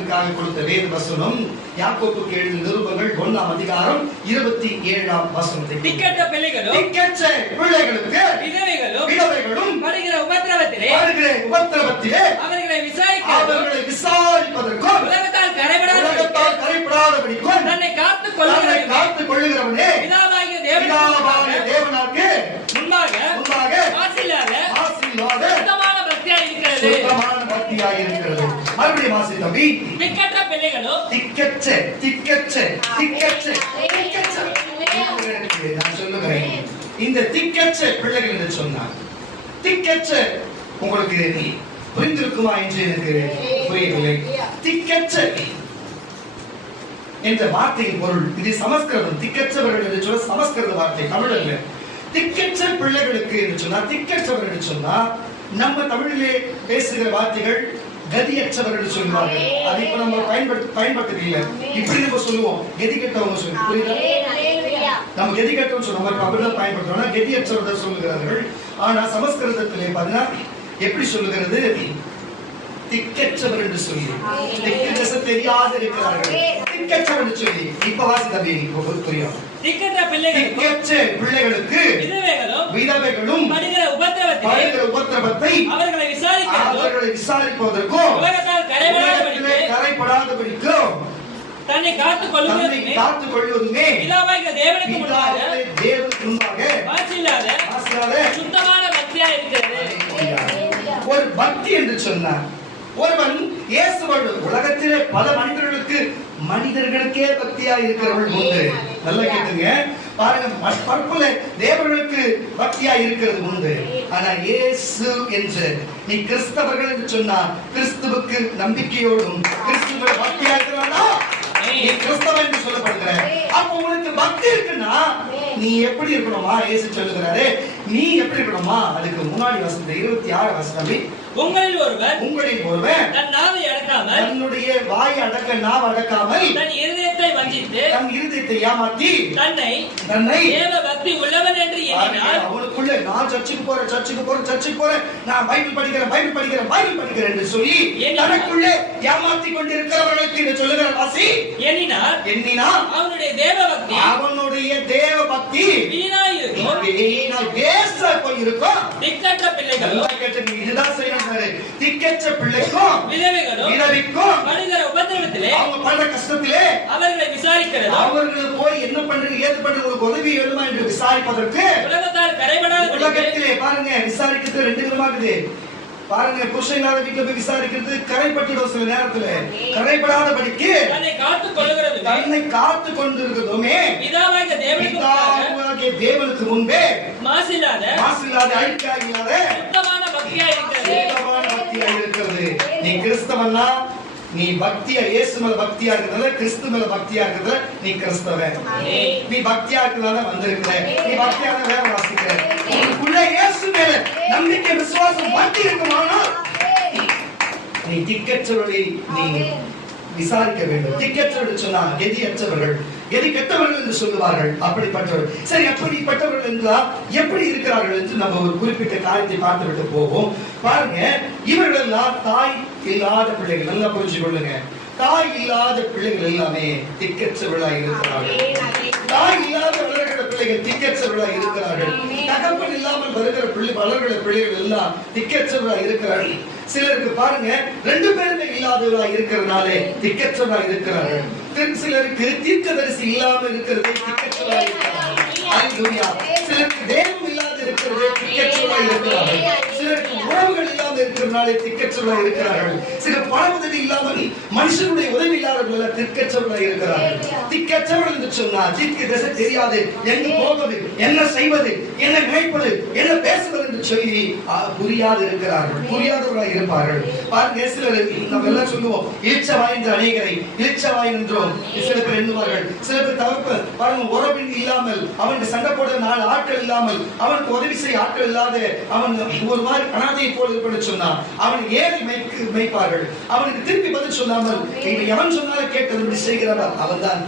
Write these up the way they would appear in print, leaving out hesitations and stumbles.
வாரத்திற்காக கொடுத்த வேத வசனம் யாக்கோபுக்கு எழுதிய நிருபங்கள் 1ஆம் அதிகாரம் 27ஆம் வசனத்தை. திக்கற்ற பிள்ளைகளும் விதவைகளும் படுகிற உபத்திரவத்திலே அவர்களை விசாரிப்பதற்கும் உலகத்தால் கரைபடாதபடிக்கும் தன்னை காத்துக் கொள்ளுகிறவனே பிதாவாகிய தேவனாக்கு முன்பாக மாசில்லாத சுத்தமான பக்தியாய் இருக்கிறது. மறுபடியும் வாசி தம்பி. திக்கற்ற பிள்ளைகளும் நான் சொல்லுகிறேன், இந்த திக்கற்ற பிள்ளைகள் என்று சொன்னார். திக்கற்ற உங்களுக்கு புரிந்திருக்குமா என்று எனக்கு புரியவில்லை. திக்கற்ற என்ற வார்த்தையின் பொருள் இது சமஸ்கிருதம். திக்கற்றவர்கள் என்று சொல்ல சமஸ்கிருத வார்த்தை, தமிழ் அல்ல. திக்கற்ற பிள்ளைகளுக்கு என்று சொன்னா, திக்கற்றவர்கள் என்று சொன்னா நம்ம தமிழிலே பேசுகிற வார்த்தைகள் கதியற்றவர்கள் சொல்லுவார்கள். அதை இப்ப நம்ம பயன்படுத்தல. இப்படி நம்ம சொல்லுவோம், கதி கெட்டவங்க சொல்லி, புரியுதா? நம்ம கதி கெட்டவங்க சொல்லுவோம், அப்படிதான் பயன்படுத்துறோம். கதியற்றவர்கள் சொல்லுகிறார்கள். ஆனா சமஸ்கிருதத்திலே பாத்தீங்கன்னா எப்படி சொல்லுகிறது? திக்கற்றவர் என்று சொல்லி, திக்கற்ற தெரியாது இருக்கிறார்கள், திக்கற்றவர் என்று சொல்லி. இப்ப வாசி தம்பி, புரியும். திக்கற்ற பிள்ளைகளுக்கு விதவைகளும் படுகிற உபத்திரவத்தை அவர்களை விசாரிப்பதற்கும் உலகத்தால் கரைபடாதபடிக்கும் தன்னை காத்துக் கொள்வதுமே பிதாவாகிய தேவனுக்கு முன்பாக மாசில்லாத சுத்தமான பக்தியாய் இருக்கிறது. ஒரு பக்தி என்று சொன்னார். ஒருவன் இயேசுவோடு உலகத்திலே பல மனிதர்களுக்கே பக்தியாய் இருக்கிறவர்கள் உண்டு. நல்லா கேட்டுங்க, பாருங்க, பற்பல தேவர்களுக்கு பக்தியாய் இருக்கிறது உண்டு. ஆனா இயேசு என்று நீ கிறிஸ்தவர்கள் என்று சொன்னா, கிறிஸ்துவுக்கு நம்பிக்கையோடும் கிறிஸ்துவ பக்தியா இருக்கிறானா நீ கிறிஸ்தவன் என்று சொல்லப்படுகிற. அப்ப உங்களுக்கு பக்தி இருக்குன்னா நீ எப்படி இருக்கணுமா? இயேசு சொல்லுகிறாரு, நீ எப்படி இருக்கணுமா? அதுக்கு முன்னாடி வசனம் 26 வசனம். உங்களில் ஒருவன் தன் நாவை அடக்காமல், தன்னுடைய வாயை அடக்க நாவை அடக்காமல், தன் இருதயத்தை வஞ்சித்து, தன் இருதயத்தை ஏமாற்றி, தன்னை தேவ பக்தி உள்ளவன் என்று எண்ணினால், அவனுக்குள்ள நான் சர்ச்சுக்கு போறேன், நான் பைபிள் படிக்கிறேன் என்று சொல்லி தனக்குள்ளே ஏமாற்றிக் கொண்டிருக்கிறவர்களுக்கு இதை சொல்லுகிற வாசி, எண்ணினார் அவனுடைய தேவ பக்தி வீணாய் இருக்கும். திக்கற்ற பிள்ளைகள் இதுதான் செய்யணும். திக்கற்ற பிள்ளைக்கும் விதவைக்கும் படுகிற உபத்திரவத்திலே, அவங்க படுற கஷ்டத்திலே அவர்களை விசாரிக்கிறது, அவர்கள் போய் என்ன பண்றது ஏது பண்றது உதவி வேணுமா என்று விசாரிப்பதற்கு உலகத்தால் கரைபடாத உலகத்திலே பாருங்க விசாரிக்கிறது 2 விதமாகுது. பாருங்க, புருஷன் இல்லாத வீட்டுல போய் விசாரிக்கிறது கரைப்பட்டுடும். சில நேரத்துல கரைபடாதபடிக்கு தன்னை காத்துக் கொண்டிருக்கிறதுமே பிதாவாகிய தேவனுக்கு முன்பே மாசில்லாத அழுக்காயில்லாத சுத்தமான பக்தியாய் இருக்கிறது. நீ கிறிஸ்தவன்னா, நீ பக்தியா இயேசு மேல பக்தியா இருக்கிறதுல, கிறிஸ்து மேல பக்தியா இருக்கிறதுல நீ கிறிஸ்தவன். நீ பக்தியா இருக்கிறதால வந்திருக்கிற, நீ பக்தியா வேற வாசிக்கிற. உனக்குள்ள இயேசு மேல நம்பிக்கை விசுவாசம் பக்தி இருக்குமானா நீ திக்கற்றவர்களை நீ விசாரிக்க வேண்டும். திக்கற்றவர்கள் சொன்னாங்க கதியற்றவர்கள், கதி கெட்டவர்கள் என்று சொல்லுவார்கள். அப்படிப்பட்டவர்கள். சரி, அப்படிப்பட்டவர்கள் என்றால் எப்படி இருக்கிறார்கள் என்று நம்ம ஒரு குறிப்பிட்ட காரியத்தை பார்த்துவிட்டு போவோம். பாருங்க, இவர்கள் எல்லாம் தாய் இல்லாத பிள்ளைகள். நல்லா புரிஞ்சு கொள்ளுங்க, தாய் இல்லாத பிள்ளைகள் எல்லாமே திக்கற்றவர்களாக இருக்கிறார்கள். தாய் இல்லாத வளர்கிற பிள்ளைகள் திக்கற்றவர்களாக இருக்கிறார்கள். தகப்பன் இல்லாமல் வளர்கிற பிள்ளைகள் எல்லாம் திக்கற்றவர்களாக இருக்கிறார்கள். சிலருக்கு பாருங்க 2 பேருமே இல்லாதவர்களாக இருக்கிறதுனாலே திக்கற்றவர்களாக இருக்கிறார்கள். சிலருக்கு தீர்க்கதரிசி இல்லாமல் இருக்கிறது திக்கற்றவர்களாக இருக்கிறார்கள். சிலருக்கு தேவம் இல்லாத இருக்கிறது திக்கற்றவர்களாக இருக்கிறார்கள். சிலருக்கு உறவுகள் இல்லாமல் இருக்கிறதுனாலே திக்கற்றவர்களாக இருக்கிறார்கள். சில பண உதவி இல்லாமல் மனுஷனுடைய உதவி இல்லாதவர்கள் திக்கற்றவர்களாக இருக்கிறார்கள். திக்கற்றவர்கள் என்று சொன்னால் திக்கு திசை தெரியாது, எங்கு போவது, என்ன செய்வது, என்ன நினைப்பது, என்ன பேசுவது என்று சொல்லி புரியாது இருக்கிறார்கள். புரியாதவர்களாக இருப்பார்கள். பாருங்க, சிலர் நம்ம எல்லாம் சொல்லுவோம் இளிச்சவாய் என்று அநேகரை இளிச்சவாய் என்றோம் சில பேர் எண்ணுவார்கள். சில பேர் தவிர்ப்பு பாருங்க, உறவின் இல்லாமல், அவனுக்கு சண்டை போட 4 ஆட்கள் இல்லாமல், அவனுக்கு உதவி செய்ய ஆட்கள் இல்லாத அவன் ஒரு மாதிரி அனாதையை போல் இருப்பது சொன்னான். அவன் ஏறி மேய்ப்பார்கள். அவனுக்கு திருப்பி பதில் சொல்லாமல் எவன் சொன்னாலும் கேட்டது செய்கிறவன் அவன் தான்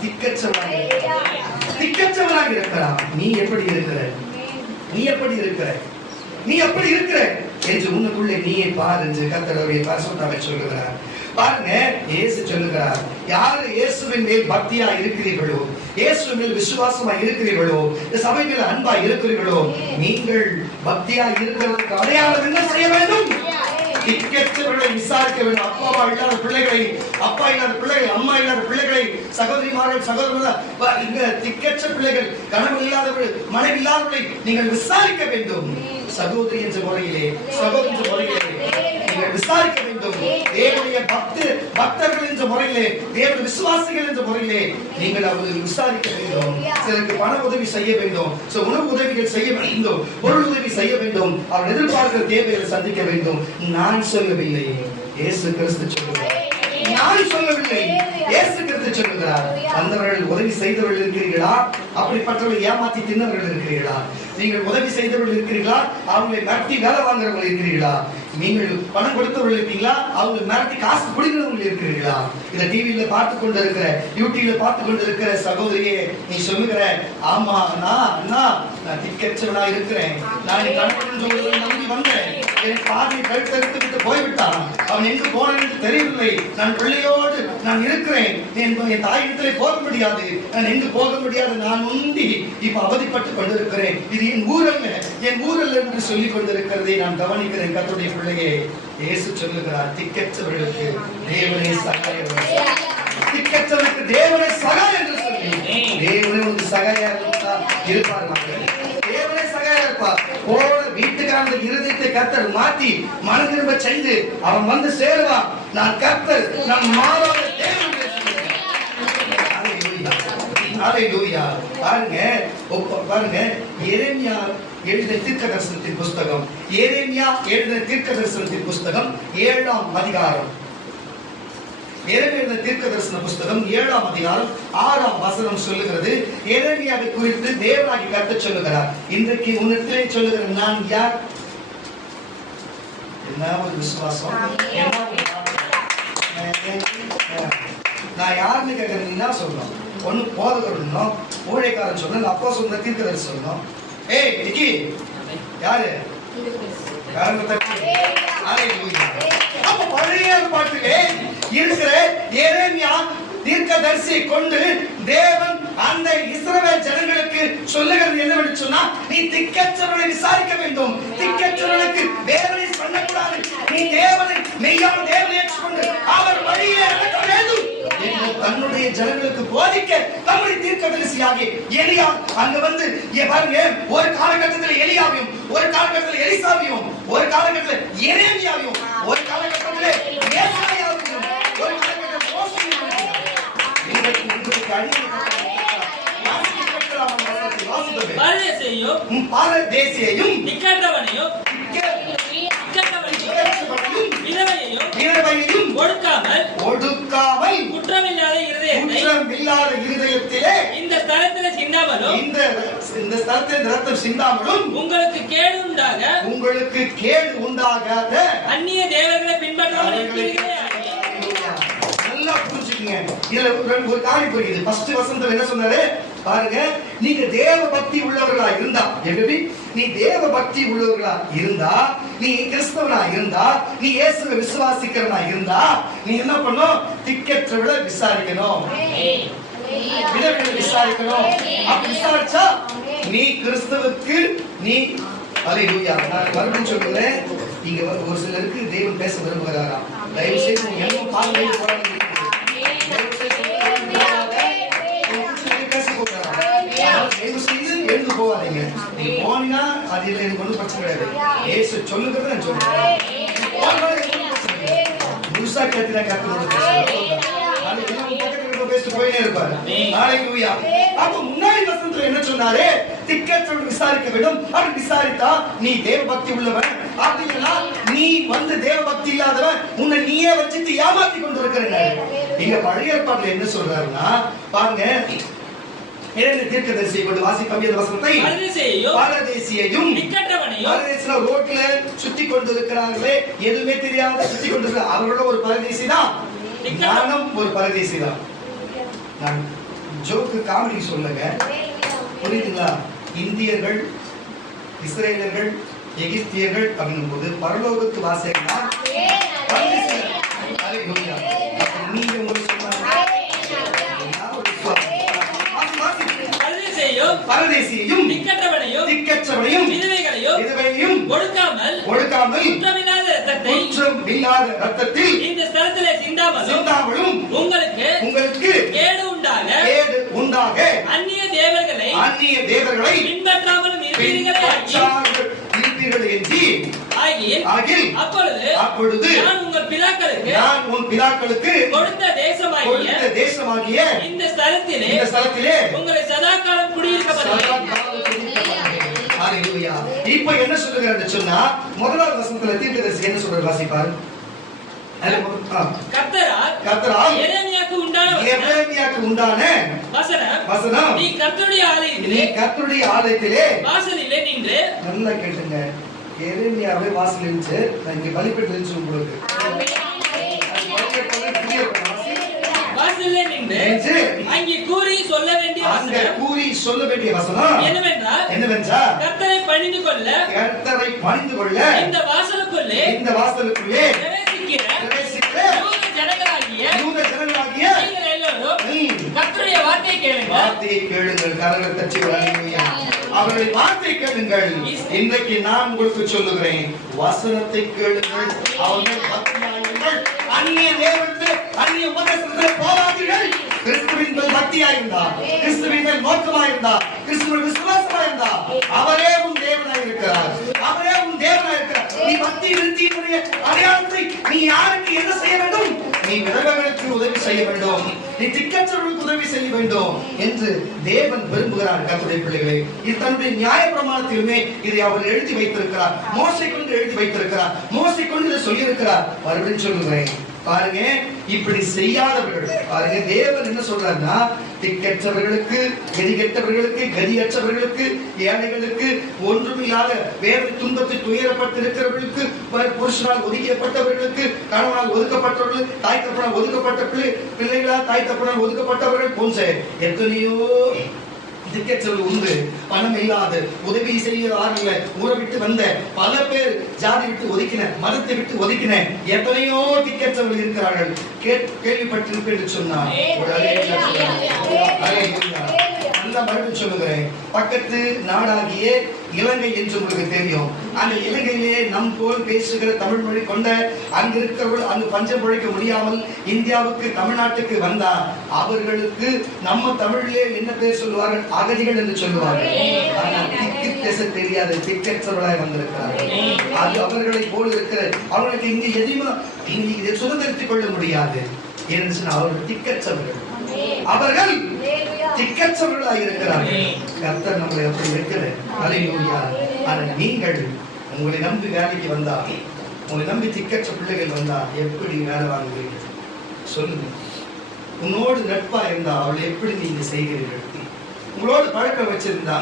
திக்கற்றவனாக இருக்கிறான். நீ எப்படி இருக்கிற என்று உன்னுக்குள்ளே நீயே பார் என்று கர்த்தருடைய பரிசுத்த சொல்லுகிறார். பாருங்க, இயேசு சொல்லுகிறார், யாரு இயேசுவின் மேல் பக்தியா இருக்கிறீர்களோ, இயேசுவின் மேல் விசுவாசமா இருக்கிறீர்களோ, இந்த சபை மேல் அன்பா இருக்கிறீர்களோ, நீங்கள் பக்தியா இருக்கிறதுக்கு அடையாளம் என்ன செய்ய வேண்டும்? திக்கற்றவர்களை விசாரிக்க வேண்டும். அப்பாவா இல்லாத பிள்ளைகளை, அப்பா இல்லாத பிள்ளைகள், அம்மா இல்லாத பிள்ளைகளை, சகோதரிமார்கள், சகோதரர்கள், இங்க திக்கற்ற பிள்ளைகள், கணவன் இல்லாதவர்கள், மனைவி இல்லாதவர்களை நீங்கள் விசாரிக்க வேண்டும். சகோதரி என்ற முறையிலே, சகோதரி என்ற முறையிலே நீங்கள் விசாரிக்க வேண்டும். தேவனுடைய பக்தர்கள் என்ற முறையிலே, தேவனுடைய விசுவாசிகள் என்ற முறையிலே நீங்கள் அவர்கள் விசாரிக்க வேண்டும். சிலருக்கு பண உதவி செய்ய வேண்டும், உணவு உதவிகள் செய்ய வேண்டும், பொருள் உதவி செய்ய வேண்டும், அவர் எதிர்பார்க்கிற தேவைகளை சந்திக்க வேண்டும். நான் சொல்லவில்லை, இயேசு கிறிஸ்து சொல்லுகிறார். நான் சொல்லவில்லை, இயேசு கிறிஸ்து சொல்லுகிறார். அந்தவர்கள் உதவி செய்தவர்கள் இருக்கிறீர்களா? அப்படிப்பட்டவர்கள் ஏமாத்தி தின்னவர்கள் இருக்கிறீர்களா? நீங்கள் உதவி செய்தவர்கள் இருக்கிறீர்களா? அவங்களை மிரட்டி வேலை வாங்குறவர்கள் இருக்கிறீர்களா? நீங்கள் பணம் கொடுத்தவர்கள் இருக்கீங்களா? அவங்க மிரட்டி காசு குடிக்கிறவர்கள் இருக்கிறீர்களா? இத டிவியில பார்த்து கொண்டிருக்கிற, யூடியூப்ல பார்த்து கொண்டிருக்கிற சகோதரியே, நீ சொல்லுகிற, ஆமா நான் திக்கற்றவனா இருக்கிறேன், நான் என் கணவன் சொல்வதை நம்பி வந்தேன், என் பாதி கழுத்தறுத்து விட்டு போய்விட்டான், அவன் எங்கு போனான் என்று தெரியவில்லை, நான் பிள்ளையோடு நான் இருக்கிறேன், என் தாயிடத்திலே போக முடியாது, நான் எங்கு போக முடியாது, நான் உண்டி இப்ப அவதிப்பட்டு கொண்டிருக்கிறேன், இது என் ஊரல்ல, என் ஊரல்ல என்று சொல்லிக் கொண்டிருக்கிறதை நான் கவனிக்கிறேன். கர்த்தருடைய பிள்ளையே, இயேசு சொல்லுகிறார், திக்கற்றவர்களுக்கு தேவனே சகாயம், திக்கற்றவர்களுக்கு தேவனே சகாயம் என்று சொல்லி, தேவனே உனக்கு சகாயம் இருப்பார். மக்கள், தேவனே சகாயம் இருப்பார். போன வீட்டுக்கான இருதயத்தை கர்த்தர் மாற்றி மனம் திரும்ப செய்து அவன் வந்து சேருவான். நான் கர்த்தர், நான் மாறாத தேவன். ஹalleluya. பாருங்க, எரேமியா எழுதின தீர்க்கதரிசனத்தின் புஸ்தகம், எரேமியா எழுதின தீர்க்கதரிசனத்தின் புஸ்தகம் 7ஆம் அதிகாரம், எரேமியா தீர்க்கதரிசன புஸ்தகம் 7ஆம் அதிகாரம் 6ஆம் வசனம் சொல்லுகிறது, எரேமியாவை குறித்து தேவனாகிய கர்த்தர் சொல்லுகிறார், இன்றைக்கு உன்னிடத்திலே சொல்லுகிறேன், நான் யார்? என்ன ஒரு விசுவாசம், நான் யாருன்னு கேட்கறீங்கன்னா சொல்லணும். ஒண்ணு போதகர், ஊழியக்காரன் சொல்லணும், அப்பா சொன்ன தீர்க்கதரிசி சொல்லணும். ஏய் நிக்கி, யாரு? அப்ப பழைய ஏற்பாட்டிலே இருக்கிற எரேமியா தீர்க்கதரிசியை கொண்டு தேவன் அந்த இஸ்ரவேல் ஜனங்களுக்கு சொல்லுகிறது என்னவென்று சொன்னா, நீ திக்கற்றவர்களை விசாரிக்க வேண்டும், திக்கற்றவர்களுக்கு தேவனை சொல்லக்கூடாது, நீ தேவனை மெய்யான தேவனை ஏற்றுக்கொண்டு அவர் வழியிலே நடக்க வேண்டும் என்று தன்னுடைய ஜனங்களுக்கு போதிக்க தம்முடைய தீர்க்கதரிசியாகிய எலியா அங்க வந்து, பாருங்க, ஒரு காலகட்டத்தில் எலியாவையும், ஒரு காலகட்டத்தில் எலிசாவையும், ஒரு காலகட்டத்தில் எரேமியாவையும், ஒரு காலகட்டத்தில் ஏசாயாவையும், ஒரு காலகட்டத்தில் மோசேயையும் பரதேசியையும் ஒடுக்காமல் குற்றமில்லாத இருதயத்திலே இந்த ஸ்தலத்தில் ரத்தம் சிந்தாமலும் உங்களுக்கு கேடு உண்டாகாத அந்நிய தேவர்களை பின்பற்றாமல் இருக்கிறீர்களே. நல்லா புரிஞ்சுக்கங்க, இதுல ஒரு காரியம் புரியுது. ஃபர்ஸ்ட் வசனத்துல என்ன சொன்னாரு பாருங்க, நீங்க தேவ பக்தி உள்ளவர்களா இருந்தா, எப்படி நீ தேவ பக்தி உள்ளவர்களா இருந்தா, நீ கிறிஸ்தவனா இருந்தா, நீ இயேசுவை விசுவாசிக்கிறவனா இருந்தா, நீ என்ன பண்ணணும்? திக்கற்றவளை விசாரிக்கணும், விதவிகளை விசாரிக்கணும். அப்படி விசாரிச்சா நீ கிறிஸ்தவுக்கு நீ ஹalleluya. நான் மறுபடியும் சொல்றேன், இங்க ஒரு சிலருக்கு தேவன் பேச விரும்புகிறாராம். தயவு செய்து நீங்க என்ன பாருங்க, போறாங்க எழுந்து போவாதீங்க. நீங்க போனீங்கன்னா அது எனக்கு ஒன்றும் பிரச்சனை கிடையாது. ஏசு சொல்லுகிறது நான் சொல்றேன். முழுசா கேட்கிற பேசிட்டு போயிட்டே இருப்பாரு. ஹalleluya. அப்ப முன்னாடி வசனத்துல என்ன சொன்னாரு? திக்கற்றவர்களை விசாரிக்க வேண்டும். அப்படி விசாரித்தா நீ தேவ பக்தி உள்ளவன், அப்படின்னா நீ வந்து தேவ பக்தி இல்லாதவன், உன்னை நீயே வச்சுட்டு ஏமாத்தி கொண்டு இருக்கிற. இங்க பழைய ஏற்பாட்டுல என்ன சொல்றாருன்னா பாருங்க, தீர்க்கதரிசியை கொண்டு வாசிப்போம் இந்த வசனத்தை. பரதேசியையும் பரதேசினா ரோட்ல சுத்தி கொண்டு இருக்கிறார்களே, எதுவுமே தெரியாத சுத்தி கொண்டு இருக்கிற அவர்களோட ஒரு பரதேசி தான், நானும் ஒரு பரதேசி தான். நான் ஜோக்கு காமெடி சொல்லுங்க, புரியுதுங்களா? இந்தியர்கள், இஸ்ரேலர்கள், எகிப்தியர்கள் அப்படின்னும் போது பரலோகத்து வாசிகள் பரதேசியையும் திக்கற்றவனையும் விதவைகளையும் ஒடுக்காமல் குற்றமில்லாத இரத்தத்தில் இந்த ஸ்தலத்திலே சிந்தாமலும் உங்களுக்கு கேடு உண்டாக அந்நிய தேவர்களை பின்பற்றாமலும் இருப்பீர்கள் என்று அப்பொழுது நான் உன் பிதாக்களுக்கு கொடுத்த தேசமாகிய இந்த ஸ்தலத்திலே உங்களை சதாகாலம் குடியிருக்க ஹalleluya. இப்போ என்ன சொல்றாரு சொன்னா முதலாவது வசனத்துல தீர்க்கதரிசி என்ன சொல்றாரு வாசிப்பார். கர்த்தரால் எரேமியாவுக்கு உண்டான வசனம் நீ கர்த்தருடைய ஆலயத்திலே வாசலிலே நின்று நல்லா கேளுங்க. எரேமியாவே வாசலில் நின்று நான் இங்க பலிபீடத்தில் நின்று உங்களுக்கு வாசலிலே நின்று அங்கே கூறி சொல்ல வேண்டிய வசனம் என்னவென்றால் கர்த்தரை பணிந்து கொள்ள இந்த வாசலுக்குள்ளே பிரவேசிக்கிற யூத ஜனங்களாகிய நீங்கள் எல்லோரும் கர்த்தருடைய வார்த்தையை கேளுங்கள். கரங்களை தட்டி ஹalleluya. அவருடைய வார்த்தை கேளுங்கள். இன்றைக்கு நான் உங்களுக்கு சொல்லுகிறேன், வசனத்தை கேளுங்கள். அவர்கள் பக்தியாயிருங்கள். அந்நிய தேவனுக்கு அந்நிய உபதேசத்திலே போகாதீர்கள். கிறிஸ்துவின் மேல் பக்தியாயிருந்தார், கிறிஸ்துவின் மேல் நோக்கமாயிருந்தார், கிறிஸ்துவின் விசுவாசமாயிருந்தார், அவரே உன் தேவனாயிருக்கிறார். நீ பக்தி விருத்தியினுடைய அடையாளத்தை நீ யாருக்கு என்ன செய்ய வேண்டும்? நீ விதவைகளுக்கு உதவி செய்ய வேண்டும், நீ திக்கற்றவர்களுக்கு உதவி செய்ய வேண்டும் என்று தேவன் விரும்புகிறார். கர்த்தருடைய பிள்ளைகளே, இது தன்னுடைய நியாய பிரமாணத்திலுமே இதை அவர் எழுதி வைத்திருக்கிறார். மோசே கொண்டு எழுதி வைத்திருக்கிறார். மோசே கொண்டு இதை சொல்லியிருக்கிறார். மறுபடியும் சொல்லுகிறேன் பாருங்க, இப்படி செய்யாதவர்கள் பாருங்க, தேவன் என்ன சொல்றாருன்னா, திக்கற்றவர்களுக்கு, கதிகெட்டவர்களுக்கு, கதியற்றவர்களுக்கு, ஏழைகளுக்கு, ஒன்றுமில்லாத வேற துன்பத்தில் துயரப்பட்டிருக்கிறவர்களுக்கு, புருஷனால் ஒதுக்கப்பட்டவர்களுக்கு, கணவனால் ஒதுக்கப்பட்டவர்கள், தாய் தப்பனால் ஒதுக்கப்பட்ட பிள்ளைகளால் தாய் தப்பனால் ஒதுக்கப்பட்டவர்கள் போன்ற எத்தனையோ திக்கற்றவர்கள் உண்டு. பணம் இல்லாத, உதவி செய்ய ஆரம்பில, ஊரை விட்டு வந்த பல பேர், ஜாதி விட்டு ஒதுக்கின, மதத்தை விட்டு ஒதுக்கின எத்தனையோ திக்கற்றவர்கள் இருக்கிறார்கள். கேள்விப்பட்டிருப்பேன் என்று சொன்னார். மறுபடியும் சொல்லுகிறேன், பக்கத்து நாடாகிய இலங்கை என்று உங்களுக்கு தெரியும். அந்த இலங்கையிலே நம் போல் பேசுகிற தமிழ் மொழி கொண்ட அங்கு இருக்கிறவர்கள் அங்கு பஞ்சம் பிழைக்க முடியாமல் இந்தியாவுக்கு தமிழ்நாட்டுக்கு வந்தார். அவர்களுக்கு நம்ம தமிழிலே என்ன பேர் சொல்லுவார்கள்? அகதிகள் என்று சொல்லுவார்கள். ஆனால் திக்கு பேச தெரியாத திக்கற்றவர்களாய் வந்திருக்கிறார்கள். அது அவர்களை போல் இருக்கிற அவர்களுக்கு இங்கு எதையும் சுதந்திரத்துக் கொள்ள முடியாது. என்று சொன்னால் அவர்கள் திக்கற்றவர்கள், அவர்கள் திக்கற்றவர்களாக இருக்கிறார்கள். கர்த்தர் நம்மளை அப்படி வைக்கிறார். ஹல்லேலூயா. ஆனால் நீங்கள் உங்களை நம்பி வேலைக்கு வந்தா, உங்களை நம்பி திக்கற்ற பிள்ளைகள் வந்தா எப்படி வேலை வாங்குவீர்கள்? சொல்லுங்க. உன்னோடு நட்பா இருந்தா அவளை எப்படி நீங்க செய்கிறீர்கள்? உங்களோடு பழக்கம் வச்சிருந்தா,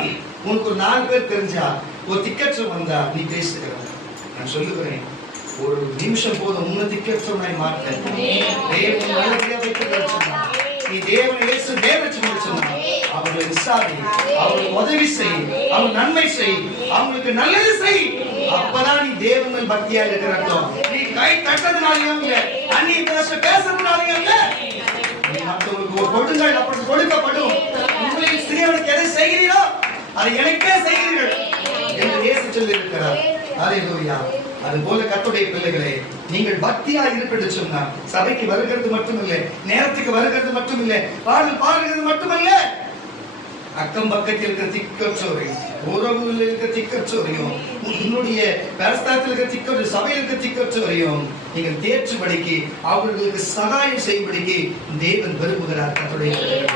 உனக்கு ஒரு 4 பேர் தெரிஞ்சா, ஒரு திக்கற்ற வந்தா நீ பேசுகிறவன். நான் சொல்லுகிறேன், ஒரு நிமிஷம் போதும் உன்னை திக்கற்றவனாய் மாற்ற. தேவன் நல்லபடியா வைத்திருக்கிறார். நீ தேவன் இயேசு தேவன் சொன்னா அவங்களை விசாரி, அவங்களுக்கு உதவி செய், அவங்க நன்மை செய், அவங்களுக்கு நல்லது செய். அப்பதான் நீ தேவன் மேல் பக்தியா இருக்கிற அர்த்தம். நீ கை தட்டதுனாலயும் இல்ல, அந்நிய பாஷை பேசுறதுனாலயும் இல்ல, மற்றவங்களுக்கு ஒரு கொடுங்கள், அப்படி கொடுக்கப்படும். உங்களுக்கு சிறியவனுக்கு எதை செய்கிறீரோ அதை எனக்கே செய்கிறீர்கள் என்று இயேசு சொல்லி இருக்கிறார். ஹல்லேலூயா. அதுபோல கர்த்தருடைய பிள்ளைகளே, நீங்கள் பக்தியா இருப்பது சொன்னா சபைக்கு வருகிறது மட்டுமில்லை, நேரத்துக்கு வருகிறது மட்டுமில்லை, பாடல் பாடுகிறது மட்டுமல்ல, அக்கம் பக்கத்தில் இருக்கிற திக்கற்றோரையும், உறவுகளில் இருக்கிற திக்கற்றோரையும், உன்னுடைய பரஸ்தாத்தில் இருக்கிற திக்கற்ற, சபையில் இருக்கிற திக்கற்றோரையும் நீங்கள் தேற்றும்படிக்கு, அவர்களுக்கு சகாயம் செய்யும்படிக்கு தேவன் விரும்புகிறார். கர்த்தருடைய பிள்ளைகளே,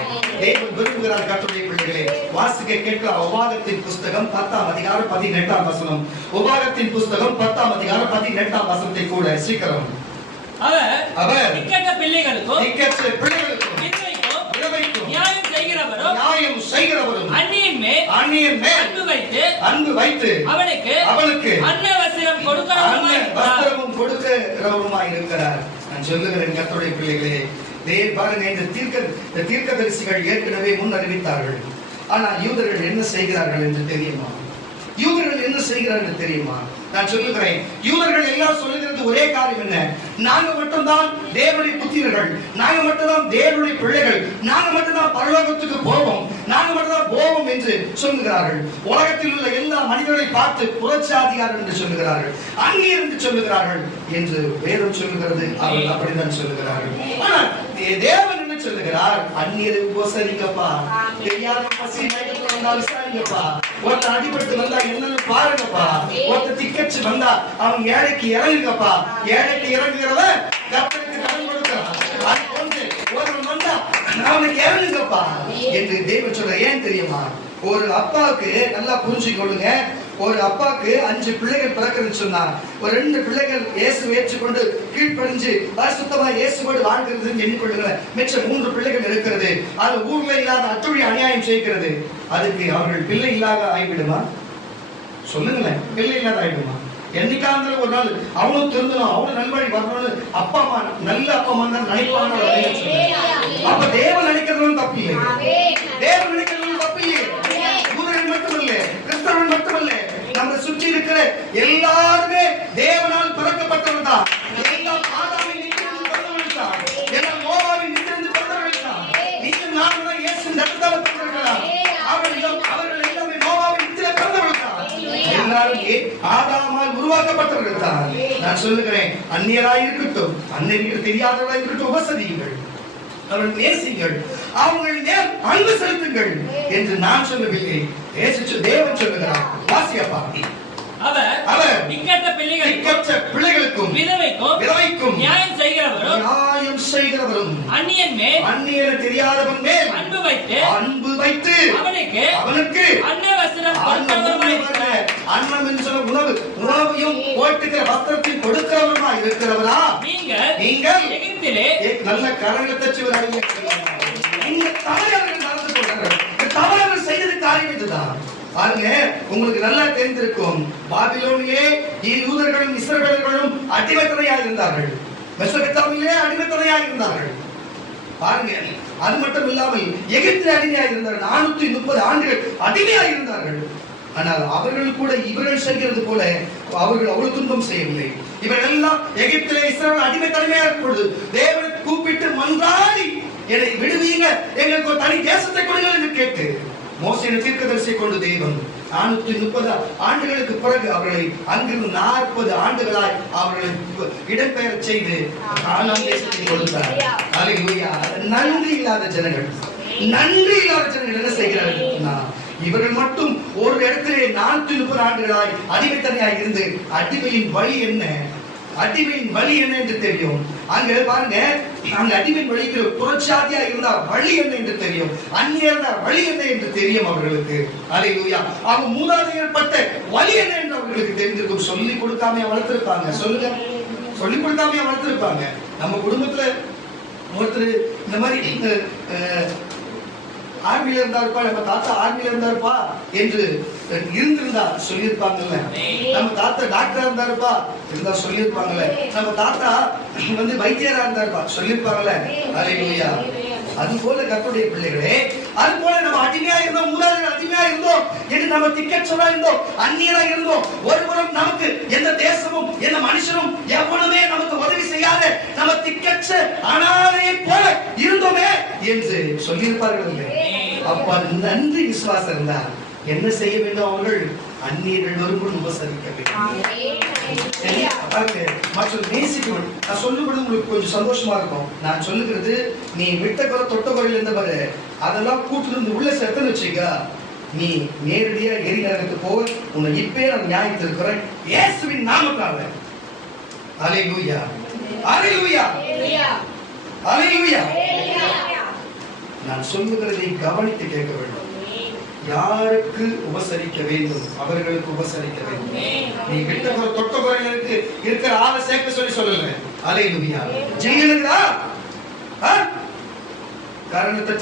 தேவன் விரும்புகிறார். கர்த்தருடைய பிள்ளைகளே, வாசிக்க கேட்க உபாகத்தின் புஸ்தகம் 10ஆம் அதிகாரம் 18ஆம் வசனம். உபாகத்தின் புஸ்தகம் 10ஆம் அதிகாரம் 18ஆம் வசனத்தை கூட சீக்கிரம். அவர் திக்கற்ற பிள்ளைகளுக்கும் நியாயம் செய்கிறவரும் அந்நியன் மேல் அன்பு வைத்து அவனுக்கு அன்ன வஸ்திரம் கொடுக்கிறவருமாய் இருக்கிறார். நான் சொல்லுகிறேன் கர்த்தருடைய பிள்ளைகளே, பாருங்க, இந்த தீர்க்கதரிசிகள் ஏற்கனவே முன் அறிவித்தார்கள். ஆனால் யூதர்கள் என்ன செய்கிறார்கள் என்று தெரியுமா? யூதர்கள் என்ன செய்கிறார்கள் தெரியுமா? நான் சொல்லுகிறேன், யூதர்கள் எல்லாம் சொல்லுகிறது ஒரே காரியம் என்ன? நாங்க மட்டும்தான் தேவனுடைய புத்திரர்கள், நாங்க மட்டும்தான் தேவனுடைய பிள்ளைகள், நாங்க மட்டும்தான் பரலோகத்துக்கு போவோம், நாங்க மட்டும் தான் போவோம் என்று சொல்லுகிறார்கள். உலகத்தில் உள்ள எல்லா மனிதர்களை பார்த்து புரட்சாதிகாரம் என்று சொல்லுகிறார்கள், அந்நியர் என்று சொல்லுகிறார்கள் என்று வேதம் சொல்லுகிறது. அவர்கள் அப்படித்தான் சொல்லுகிறார்கள். ஆனால் தேவன் என்ன சொல்லுகிறார்? அந்நியரை உபசரிக்கப்பா, தெரியாத பசி மயக்கத்துல வந்தா விசாரிங்கப்பா, ஒருத்தர் அடிபட்டு வந்தா என்னன்னு பாருங்கப்பா, ஒருத்தர் திக்கச்சு வந்தா அவன் ஏழைக்கு இறங்குங்கப்பா, ஏழைக்கு இறங்குகிறவன் கர்த்தருக்கு கடன் கொடுக்கிறான். அது போன்று ஒருவன் வந்தா அவனுக்கு இறங்குங்கப்பா என்று தேவன் சொல்ற. ஏன் தெரியுமா? ஒரு அப்பாவுக்கு நல்லா புரிஞ்சுக்கொள்ளுங்க. ஒரு அப்பாவுக்கு 5 பிள்ளைகள் பிறக்குதுன்னு சொன்னா, ஒரு 2 பிள்ளைகள் இயேசு ஏற்றுக்கொண்டு கீழ்ப்படிஞ்சு பரிசுத்தமா இயேசுவோடு வாழ்கிறது எண்ணிக்கொள்ளுங்க. மிச்சம் 3 பிள்ளைகள் இருக்கிறது. அது ஊர்ல இல்லாத அத்துழி அநியாயம் செய்கிறது. அதுக்கு அவர்கள் பிள்ளை இல்லாத ஆகிவிடுமா? சொல்லுங்களேன், பிள்ளை இல்லாத ஆகிடுமா? என்னைக்காவது ஒரு நாள் அவனும் திருந்தணும், அவனும் நல்வழி வரணும்னு அப்பா அம்மா நல்ல அப்பா அம்மா தான் நினைப்பாங்க. அப்ப தேவன் நினைக்கிறதும் தப்பு இல்லை, தேவன் நினைக்கிறதும் தப்பு இல்லை. யூதர்கள் மட்டுமல்ல, கிறிஸ்தவர்கள் மட்டுமல்ல, நம்ம சுற்றி இருக்கிற எல்லாருமே தேவனால் பிறக்கப்பட்டவர்கள் தான். எல்லாம் ஆதாமின் நித்திருந்து பிறந்தவர்கள் தான், எல்லாம் நோவாவின் நித்திருந்து பிறந்தவர்கள் தான். நீங்களும் நானும் தான் இயேசுவின் ரத்தத்தால் பிறந்தவர்களா? அவர்கள் எல்லாமே நோவாவின் நித்தில பிறந்தவர்கள் தான். எல்லாருமே ஆதாமால் உருவாக்கப்பட்டவர்கள் தான். நான் சொல்லுகிறேன், அந்நியராய் இருக்கட்டும், அந்நியர்கள் தெரியாதவர்களாய் இருக்கட்டும், உபசரியுங்கள், அவர்கள் நேசிங்கள், அவர்கள் மேல் அன்பு செலுத்துங்கள் என்று நான் சொல்லவில்லை, தேவன் சொல்லுகிறார். வாசியப்பா. அவர் திக்கற்ற பிள்ளைகளுக்கும் விதவைக்கும் நியாயம் செய்கிறவரும் அந்நியன் தெரியாதவன் மேல் அன்பு வைத்து அவனுக்கு அன்னம் என்று சொல்ல உணவையும் போட்டுக்கிற வஸ்திரத்தையும் கொடுக்கிறவருமாய் இருக்கிறவரா நீங்கள் நல்ல கரங்களை தச்சுவராக தமிழர்கள் நடந்து கொண்டார்கள். தமிழர்கள் செய்தது காரியம் இதுதான். பாருங்க, உங்களுக்கு நல்லா தெரிந்திருக்கும், பாபிலோனிலே யூதர்களும் இஸ்ரவேலர்களும் அடிமைத்தனையாக இருந்தார்கள், மெசொப்பொத்தாமியிலே அடிமைத்தனையாக இருந்தார்கள். பாருங்க, அது மட்டும் இல்லாமல் எகிப்தில் அடிமையாக இருந்தார்கள். 430 ஆண்டுகள் அடிமையாக இருந்தார்கள். ஆனால் அவர்கள் கூட இவர்கள் செய்கிறது போல அவர்கள் அவ்வளவு துன்பம் செய்யவில்லை. இவர்கள் எல்லாம் எகிப்திலே இஸ்ரவேல் அடிமைத்தனையாக இருக்கும் தேவனை கூப்பிட்டு மன்றாடி, என்னை விடுவீங்க, எங்களுக்கு ஒரு தனி தேசத்தை கொடுங்கள் என்று கேட்டு மோசேயின் தீர்க்கதரிசியை கொண்டு தெய்வம் 430 ஆண்டுகளுக்கு பிறகு அவர்களை அங்கிருந்து 40 ஆண்டுகளாய் அவர்களை இடம்பெயர் செய்து கானான் தேசத்தை கொடுத்தார். அல்லேலூயா. நன்றி இல்லாத ஜனங்கள் என்ன செய்கிறார்கள்? இவர்கள் மட்டும் ஒரு இடத்திலே 430 ஆண்டுகளாய் அடிமைத்தனையாய் இருந்து அடிமையின் வழி என்ன, அடிமையின் வழி என்ன என்று தெரியும். அங்க பாருங்க, அங்க அடிமையின் வழிக்கு புரட்சாதியா இருந்தா வழி என்ன என்று தெரியும், அந்நியர் வழி என்ன என்று தெரியும் அவர்களுக்கு. அல்லேலூயா. அவங்க மூதாதையர் பட்ட வழி என்ன என்று அவர்களுக்கு தெரிஞ்சிருக்கும். சொல்லி கொடுக்காம வளர்த்திருப்பாங்க. சொல்லுங்க, சொல்லி கொடுக்காம வளர்த்திருப்பாங்க. நம்ம குடும்பத்துல ஒருத்தர் இந்த மாதிரி ஆர்மியில இருந்தாருப்பா, நம்ம தாத்தா ஆர்மியில இருந்தாருப்பா என்று இருந்திருந்தா சொல்லியிருப்பாங்கல்ல. நம்ம தாத்தா டாக்டரா இருந்தாருப்பா இருந்தா சொல்லியிருப்பாங்கல்ல. நம்ம தாத்தா வைத்தியரா இருந்தாருப்பா சொல்லியிருப்பாங்கல்ல. அல்லேலூயா. அது போல கர்த்தருடைய பிள்ளைகளே, அது போல நம்ம அடிமையா இருந்தோம், மூதாதையர் அடிமையா இருந்தோம் என்று நம்ம திக்கற்றவரா இருந்தோம், அந்நியரா இருந்தோம். ஒருபுறம் நமக்கு எந்த தேசமும் எந்த மனுஷனும் எவ்வளவுமே நமக்கு உதவி செய்யாத நம்ம திக்கற்ற அனாதையை போல இருந்தோமே என்று சொல்லியிருப்பார்கள். அப்ப நன்றி விசுவாசம் இருந்தா என்ன செய்ய வேண்டும்? அவர்கள் அந்நியர்கள் ஒருவரும் உபசரிக்க வேண்டும், மற்றும் நேசிக்கணும். நான் சொல்லும்போது உங்களுக்கு கொஞ்சம் சந்தோஷமா இருக்கும். நான் சொல்லுகிறது, நீ விட்ட குறை தொட்ட குறையில் இருந்தவரு அதெல்லாம் கூட்டு இருந்து உள்ள சேர்த்துன்னு வச்சுக்க, நீ நேரடியா எரிநரகத்துக்கு போக உன்னை இப்பே நான் நியாயத்தில் இருக்கிறேன் இயேசுவின் நாமத்தால. அல்லேலூயா, அல்லேலூயா, அல்லேலூயா. நான் சொல்லுகிறதை கவனித்து கேட்க வேண்டும். யாருக்கு உபசரிக்க வேண்டும் அவர்களுக்கு உபசரிக்க வேண்டும். நீ விட்ட குறை தொட்ட குறைகளுக்கு இருக்கிற ஆளை சேர்க்க சொல்லல. அல்லேலூயா. ஜெயிலுங்களா காரணத்தை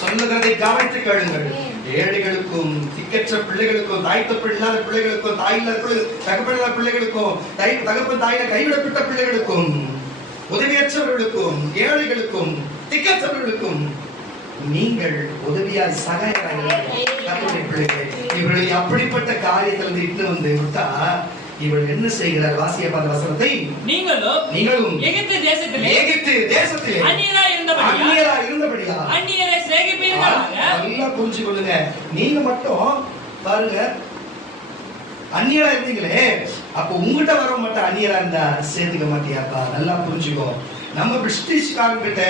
சொல்லுகிறதை கவனித்து கேளுங்கள். ஏழைகளுக்கும் திக்கற்ற பிள்ளைகளுக்கும் தாய் தகப்பன் இல்லாத பிள்ளைகளுக்கும் தாய் இல்லாத தகப்பன் இல்லாத பிள்ளைகளுக்கும் தகப்பன் தாயில கைவிடப்பட்ட பிள்ளைகளுக்கும் உதவியற்றவர்களுக்கும் ஏழைகளுக்கும் திக்கற்றவர்களுக்கும் நீங்கள் உதவியாய் சகாயராக பிள்ளைகளை இவர்களை அப்படிப்பட்ட காரியத்தில் இட்டு வந்து விட்டா இவள் என்ன செய்கிறார்? வாசியப்பா வசனத்தை. நீங்களும் எகிப்து தேசத்திலே அந்நியராய் இருந்தபடியால் பாருங்க, நீங்க மட்டும் பாருங்க அந்நியரா இருந்தீங்களே, அப்ப உங்ககிட்ட வர மாட்டா அந்நியரா இருந்தா சேர்த்துக்க மாட்டியாப்பா. நல்லா புரிஞ்சுக்கோ. நம்ம பிரிட்டிஷ்காரங்கிட்ட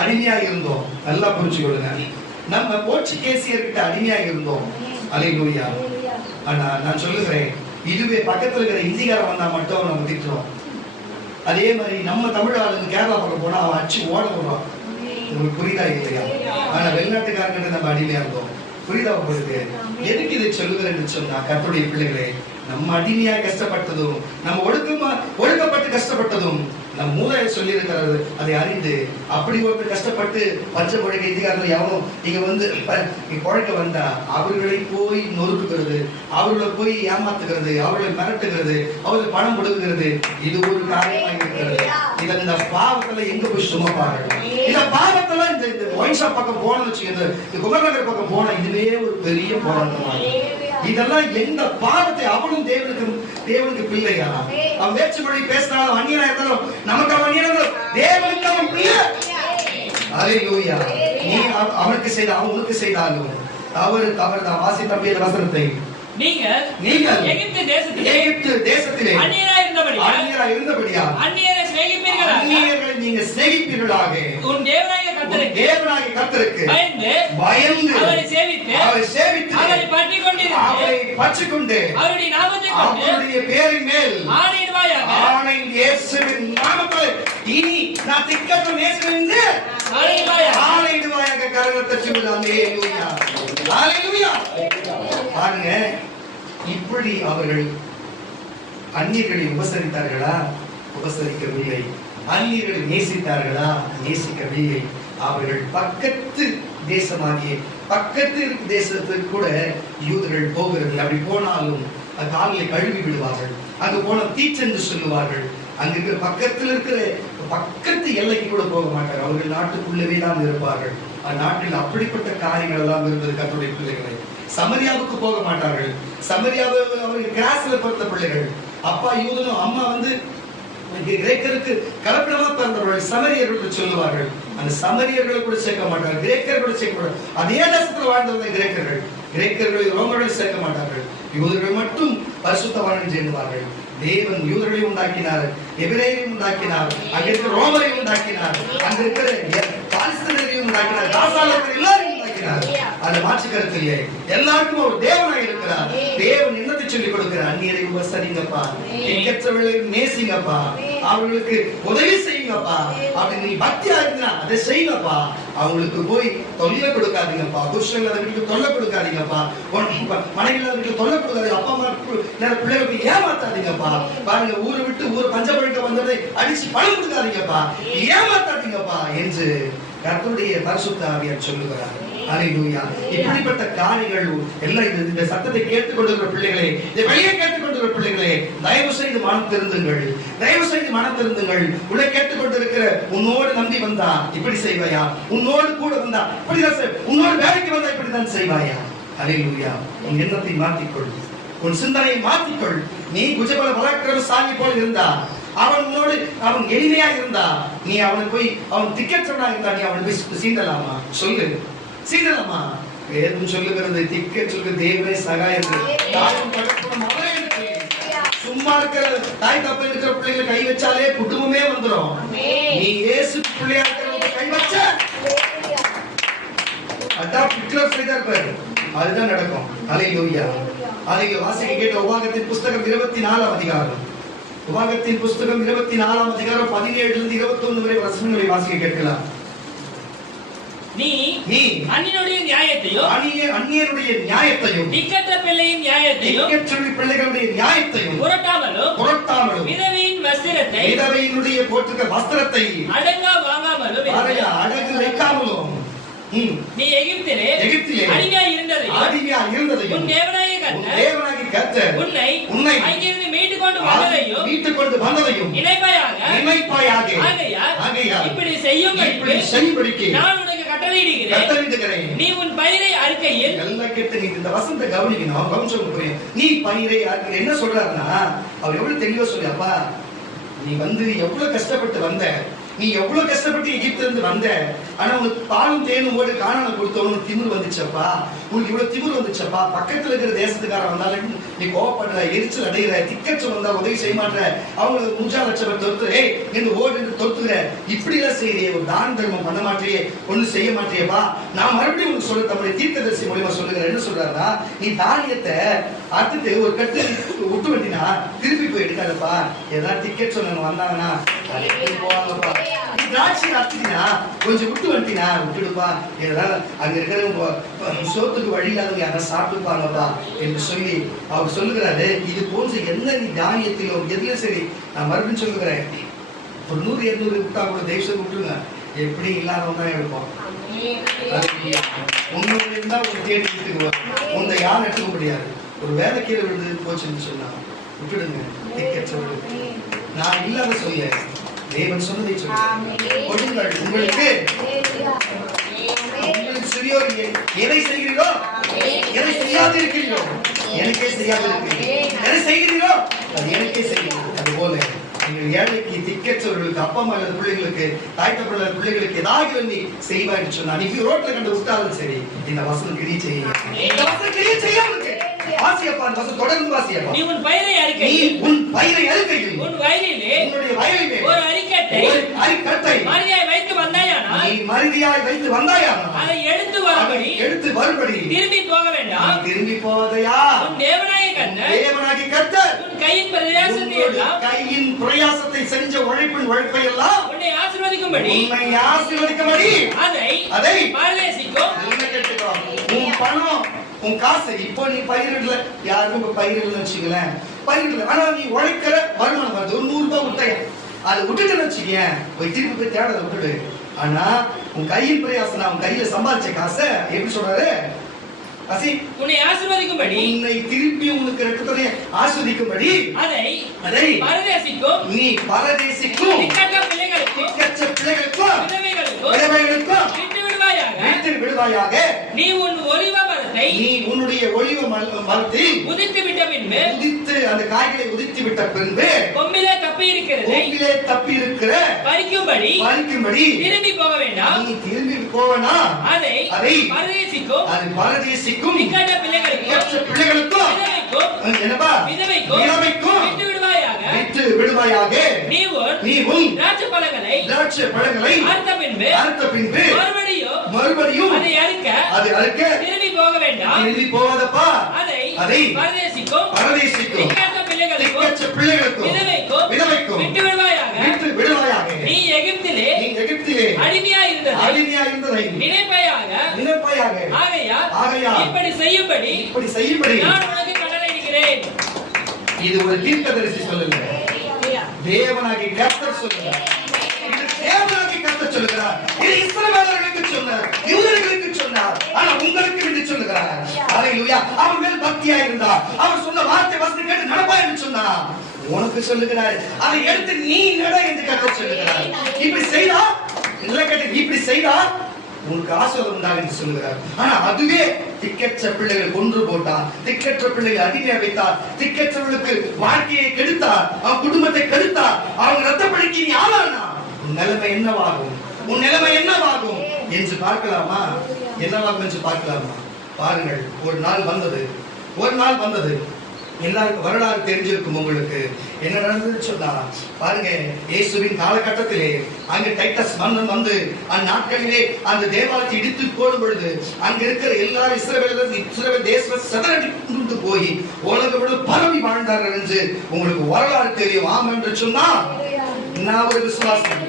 அடிமையா இருந்தோம், நல்லா புரிஞ்சுக்கொள்ளுங்க. நம்ம போர்ச்சுகேசியர்கிட்ட அடிமையா இருந்தோம். அல்லேலூயா. ஆனா நான் சொல்லுகிறேன், இதுவே பக்கத்துல இருக்கிற இந்திக்காரன் வந்தா மட்டும் நம்ம திட்டுறோம். அதே மாதிரி நம்ம தமிழ் ஆளுங்க கேரளா பக்கம் போனா அவன் அடிச்சு ஓட விடுறான். உங்களுக்கு புரியுதா இல்லையா? ஆனா வெளிநாட்டுக்காரங்கிட்ட நம்ம அடிமையா இருந்தோம். புரியுதா உங்களுக்கு? எதுக்கு இதை சொல்லுகிறேன்னு சொன்னா, கர்த்தருடைய பிள்ளைகளே, நம்ம அடிமையா கஷ்டப்பட்டதும், நம்ம ஒடுக்கப்பட்டு கஷ்டப்பட்டதும் நம் மூளையை சொல்லி இருக்கிறது அதை அறிந்து, அப்படி ஒருத்தர் கஷ்டப்பட்டு பச்சை பொழைக்க இந்தியாவில் எவனும் இங்க வந்து பொழைக்க வந்தா அவர்களை போய் நொறுக்குகிறது, அவர்களை போய் ஏமாத்துகிறது, அவர்களை மிரட்டுகிறது, அவர்கள் பணம் கொடுக்கிறது, இது ஒரு காரியமாக இருக்கிறது. இந்த பாவத்துல எங்க போய் சுமப்பார்கள்? இந்த பாவத்துல இந்த ஒயின் ஷாப் பக்கம் போனோம்னு வச்சுக்கோங்க, இந்த குமரநகர் பக்கம் போன இதுவே ஒரு பெரிய போராட்டமாக. இதெல்லாம் எந்த பாவத்தை அவனும் தேவனுக்கு பிள்ளையா? அவன் வேற்று மொழி பேசினாலும் அந்நியனா இருந்தாலும் நமக்கு அவன் அந்நியன், தேவனுக்கு அவன் பிள்ளை. அல்லேலூயா. நீ அவனுக்கு செய்த அவன் உனக்கு செய்தாலும் அவர் தான் வாசித்த அப்படியே வசனத்தை, நீங்கள் எகிப்து தேசத்திலே அந்நியராய் இருந்தபடியா அந்நியரை நீங்க சிநேகிப்பீர்களாக உன் தேவனாகிய கர்த்தருக்கு பயந்து அவரை சேவித்து அவரை பற்றிக் கொண்டு அவருடைய பேரின் மேல் ஆணை இயேசுவின் நாமத்தில் இனி நான் திக்கற்ற இயேசுவின் ஆணையிடுவாயாக கரங்களை தட்டி விடுவாங்க. அல்லேலூயா. பாருங்க, இப்படி அவர்கள் அந்நியர்களை உபசரித்தார்களா? உபசரிக்கவில்லை. அந்நியர்களை நேசித்தார்களா? நேசிக்கவில்லை. அவர்கள் பக்கத்து தேசமாகிய பக்கத்து தேசத்துக்கு கூட யூதர்கள் போகிறது. அப்படி போனாலும் காலிலை கழுவி விடுவார்கள். அங்கு போன தீச்சென்று சொல்லுவார்கள். அங்க இருக்கிற பக்கத்தில் இருக்கிற பக்கத்து எல்லைக்கு கூட போக மாட்டார்கள். அவர்கள் நாட்டுக்குள்ளவே தான் இருப்பார்கள். அந்நாட்டில் அப்படிப்பட்ட காரியங்கள் எல்லாம் இருந்தது. கர்த்தருடைய பிள்ளைகளை சமரியாவுக்கு போக மாட்டார்கள். சமரியாவை அவர்கள் கிராஸ்ல பிறந்த பிள்ளைகள். அப்பா யூதனும் அம்மா வந்து கிரேக்கருக்கு கலப்பிடமா பிறந்தவர்கள் சமரியர்கள் சொல்லுவார்கள். அந்த சமரியர்களை கூட சேர்க்க மாட்டார்கள், கிரேக்கர்களை சேர்க்க மாட்டார்கள். அதே தேசத்தில் வாழ்ந்தவர்கள் கிரேக்கர்களை ரோமர்கள் சேர்க்க மாட்டார்கள். யூதர்கள் மட்டும் பரிசுத்தவான்கள் சேர்ந்தார்கள். தேவன் யூதர்களை உண்டாக்கினார், எபிரேயரையும் உண்டாக்கினார், அங்கிருக்கிற ரோமரை உண்டாக்கினார், அங்கிருக்கிற பாலஸ்தீனரையும் உண்டாக்கினார், காசாலர்கள் எல்லாரையும் உண்டாக்கினார். அதை மாற்று கருத்திலே எல்லாருக்கும் ஒரு தேவனாய் இருக்கிறார். தேவன் என்னத்தை சொல்லிக் கொடுக்கிறார்? அந்நியரை உபசரிங்கப்பா, எங்கற்றவர்களை நேசிங்கப்பா, அவர்களுக்கு உதவி செய்யுங்கப்பா. அப்படி நீ பக்தியா இருந்தா அதை செய்யுங்கப்பா. அவங்களுக்கு போய் தொல்லை கொடுக்காதீங்கப்பா. புருஷங்கள் அவர்களுக்கு தொல்லை கொடுக்காதீங்கப்பா. மனைவிகள் அவர்களுக்கு தொல்லை கொடுக்காதீங்க. அப்பா அம்மா பிள்ளைகளுக்கு ஏமாத்தாதீங்கப்பா. பாருங்க, ஊரை விட்டு ஊர் பஞ்சப்பழிக்க வந்ததை அடிச்சு பணம் கொடுக்காதீங்கப்பா, ஏமாத்தாதீங்கப்பா என்று கர்த்தருடைய பரிசுத்த ஆவியார் சொல்லுகிறார். அல்லேலூயா. இப்படிப்பட்ட காரியங்கள் எல்லாம் இந்த சத்தத்தை கேட்டுக்கொண்டிருக்கிற பிள்ளைகளே, இதை வெளியே கேட்டுக்கொண்டிருக்கிற பிள்ளைகளே, தயவு செய்து மனம் திருந்துங்கள், தயவு செய்து மனம் திருந்துங்கள். உள்ள கேட்டுக்கொண்டிருக்கிற உன்னோடு நம்பி வந்தா இப்படி செய்வாயா? உன்னோடு கூட வந்தா இப்படிதான், உன்னோடு வேலைக்கு வந்தா இப்படிதான் செய்வாயா? அல்லேலூயா. உன் எண்ணத்தை மாற்றிக்கொள், உன் சிந்தனையை மாற்றிக்கொள். நீ குஜபல பராக்கிரமசாலி போல இருந்தா, அவனோடு அவன் எளிமையா இருந்தா, நீ அவனுக்கு போய் அவன் திக்கற்றவனா இருந்தா, நீ அவனுக்கு போய் சீண்டலாமா? சொல்லு, சீண்டலாமா? வேதம் சொல்லுகிறது, திக்கற்ற தேவனே சகாயம். சும்மா இருக்கிற தாய் தப்ப இருக்கிற பிள்ளைகளை கை வச்சாலே குடும்பமே வந்துடும். நீ இயேசு பிள்ளையா இருக்கிற கை வச்ச அதான் பிக்லர் செய்தார் பாரு, அதுதான் நடக்கும். அல்லேலூயா. அதை வாசிக்க கேட்ட உபாகத்தின் புஸ்தகம் 24ஆம் அதிகாரம், உபாகத்தின் புஸ்தகம் 24ஆம் அதிகாரம் 17 இருந்து 21 வரை வசனங்களை வாசிக்க கேட்கலாம். நீ அந்நியனுடைய நியாயத்தையும் அந்நியனுடைய நியாயத்தையும் திக்கற்ற பிள்ளையின் நியாயத்தையும் திக்கற்ற பிள்ளைகளுடைய நியாயத்தையும் புரட்டாமலும் விதவையின் வஸ்திரத்தை விதவையினுடைய போட்டுக்க வஸ்திரத்தை அடங்கா வாங்காமலும் அடகு வைக்காமலும் நீ எகிப்திலே அடிமையாய் இருந்ததையும் உன் தேவனாகிய கர்த்தர் உன்னை அங்கிருந்து மீட்டுக் கொண்டு வந்ததையும் நினைப்பாயாக. ஆகையால் இப்படி செய்யும்படிக்கு நான் உனக்கு கட்டளையிடுகிறேன். நீ உன் பயிரை அறுக்கையில் எல்லாம் கேட்டு நீ இந்த வசனத்தை கவனிக்கணும். கவனிச்சு நீ பயிரை அறுக்கிற என்ன சொல்றாருன்னா, அவர் எவ்வளவு தெளிவா சொல்லியாப்பா, நீ எவ்வளவு கஷ்டப்பட்டு வந்த, நீ எவ்வளவு கஷ்டப்பட்டு எகிப்துல இருந்து வந்த, ஆனா உனக்கு பாலும் தேனும் ஓடு காணாம கொடுத்தவனுக்கு திமிர் வந்துச்சப்பா, உனக்கு இவ்வளவு திமிர் வந்துச்சப்பா. பக்கத்துல இருக்கிற தேசத்துக்காரன் வந்தாலும் நீ கோவப்படுற, எரிச்சல் அடைகிற, திக்கச்சல் வந்தா உதவி செய்ய மாட்டேற, அவங்க 3,00,000 தொத்து என்று ஓடு தொத்துகிற, இப்படி எல்லாம் செய்யறியே, ஒரு தான தர்மம் பண்ண மாட்டியே, ஒண்ணு செய்ய மாட்டியப்பா. நான் மறுபடியும் உனக்கு சொல்ல, நம்முடைய தீர்க்கதரிசி மூலமா சொல்லுகிறேன். என்ன சொல்றாருன்னா, நீ தானியத்தை அறுத்துட்டு ஒரு கட்டு விட்டு வண்டினா திருப்பி போய் எடுக்காதப்பா. ஏதாவது டிக்கெட் சொன்ன வந்தாங்கன்னா போவாங்கப்பா. நீ திராட்சை அறுத்துட்டினா கொஞ்சம் விட்டு வண்டினா விட்டுடுப்பா. ஏதாவது அங்க இருக்கிற சோத்துக்கு வழி இல்லாதவங்க யாராவது சாப்பிட்டுப்பாங்கப்பா என்று சொல்லி அவர் சொல்லுகிறாரு. இது போன்ற என்ன நீ தானியத்திலோ எதுல சரி, நான் மறுபடியும் சொல்லுகிறேன், ஒரு 100-200 விட்டா கூட தயவுசெய்து விட்டுருங்க. எப்படி இல்லாதவங்க தான் எடுப்போம். உண்மையில இருந்தா ஒரு தேடி எடுத்துக்குவோம். உன்னை யாரும் எடுத்துக்க முடியாது. ஒரு வேலை கீழே விழுந்து போச்சுன்னு சொன்னா விட்டுடுங்க. நான் இல்லாத சொல்ல தேவன் சொன்னதை சொல்லுங்கள். உங்களுக்கு சிறியோர் எதை செய்கிறீரோ, எதை செய்யாது இருக்கிறீரோ, எனக்கே செய்யாது இருக்கிறீர்கள். எதை செய்கிறீரோ அது எனக்கே செய்கிறீர்கள். அதுபோல நீங்கள் ஏழைக்கு, திக்கற்றவர்களுக்கு, அப்பா அம்மா பிள்ளைகளுக்கு, தாய்த்தப்பட பிள்ளைகளுக்கு ஏதாவது நீ செய்வான்னு சொன்னா, நீ ரோட்ல கண்டு விட்டாலும் சரி, இந்த வசனம் கிரியை செய்ய, இந்த வசனம் கிரியை செய்யாம வாசியப்பா. அந்த வசனம் தொடர்ந்து வாசியப்பா. நீ உன் பயிரை அறுக்கை, நீ உன் பயிரை அறுக்கையில், உன் வயலிலே, உன்னுடைய வயலிலே ஒரு அரிக்கட்டை, மறுதியாய் வைத்து வந்தாயானால், நீ மறுதியாய் வைத்து வந்தாயானால் அதை எடுத்து வரும்படி திரும்பி போக வேண்டாம். திரும்பி போவதையா? உன் தேவனாகிய கர்த்தர் உன் கையின் பிரயாசத்தை எல்லாம், கையின் பிரயாசத்தை செஞ்ச உழைப்பின் உழைப்பை எல்லாம் உன்னை ஆசீர்வதிக்கும்படி அதை பரதேசிக்கும். உன் பணம், உன் காசு, இப்போ நீ பயிரிடல, யாருக்கும் இப்ப பயிரிடல வச்சுக்கலேன், பயிரிடல, ஆனா நீ உழைக்கிற வருமானம் வருது, ஒரு 100 ரூபாய் விட்டாய அதை விட்டுட்டு வச்சுக்கேன், போய் திருப்பி போய் தேட விட்டுடு. ஆனா உன் கையின் பிரயாசம், உன் கையில சம்பாதிச்ச காசை எப்படி சொல்றாரு, உன்னை ஆசீர்வதிக்கும்படி, உன்னை திருப்பி உனக்கு இரக்கத்தை ஆசீர்வதிக்கும்படி அதை பரதேசிக்கும், நீ பரதேசிக்கும், திக்கற்ற பிள்ளைகளுக்கும், விதவைகளுக்கும் விட்டு விடுவாயாக. நீ உன் ஒலிவ மரத்தை, நீ உன்னுடைய ஒலிவ மரத்தை உதித்து விட்ட பின்பு, உதித்து அந்த காய்களை உதித்து விட்ட பின்பு, கொம்பிலே தப்பி இருக்கிற பறிக்கும்படி திரும்பி போக வேண்டாம். நீ திரும்பி போவனா அதை பரதேசிக்கும், திக்கற்ற பிள்ளைகளுக்கும், விதவைக்கும் விட்டு விடுவாயாக. நீ உன் திராட்சை பழங்களை அறுத்த பின்பு மறுபடியும் அதை அறுக்க திரும்பி போக வேண்டாம். திரும்பி போவதப்பா. அதை பரதேசிக்கும், திக்கற்ற பிள்ளைகளுக்கும், விதவைக்கும் விட்டு விடுவாயாக. நீ எகிப்திலே அடிமையாய் இருந்ததை நினைப்பாயாக. ஆகையால் இப்படி செய்யும்படி நான் உனக்கு கட்டளையிடுகிறேன். இது ஒரு தீர்க்கதரிசி சொல்லுங்க, தேவனாகிய கர்த்தர் சொல்லுகிறார். இது தேவனாகிய கர்த்தர் சொல்லுகிறார். இது இஸ்ரவேலர்களுக்கு சொன்னார், யூதர்களுக்கு சொன்னார், ஆனா உங்களுக்கு என்று சொல்லுகிறார். ஹல்லேலூயா. அவர் மேல் பக்தியா இருந்தார், அவர் சொன்ன வார்த்தை வசனம் கேட்டு நடப்பாய் என்று சொன்னார். உனக்கு சொல்லுகிறார், அதை எடுத்து நீ நட என்று கர்த்தர் சொல்லுகிறார். இப்படி செய்தா, இப்படி செய்தா உனக்கு ஆசீர்வாதம் உண்டாகும் என்று சொல்லுகிறார். ஆனா அதுவே திக்கற்ற பிள்ளைகள் கொன்று போட்டார், திக்கற்ற பிள்ளைகள் அடிமையா வைத்தார், திக்கற்றவர்களுக்கு வாழ்க்கையை கெடுத்தார், அவன் குடும்பத்தை கெடுத்தார், அவங்க ரத்தப்படிக்கு நீ ஆளானா உன் நிலைமை என்னவாகும் என்று பார்க்கலாமா? என்னவாகும் என்று பார்க்கலாமா? பாருங்கள், ஒரு நாள் வந்தது எல்லாருக்கும் வரலாறு தெரிஞ்சிருக்கும். உங்களுக்கு என்ன நடந்தது சொன்னா பாருங்க, இயேசுவின் காலகட்டத்திலே அங்கு டைட்டஸ் மன்னன் வந்து அந்நாட்களிலே அந்த தேவாலயத்தை இடித்து போடும் பொழுது அங்க இருக்கிற எல்லாரும் இஸ்ரவேல் தேச சிதறடித்து போய் உலகம் விட பரவி வாழ்ந்தார்கள் என்று உங்களுக்கு வரலாறு தெரியும். ஆம் என்று சொன்னா நான் ஒரு விசுவாசம்.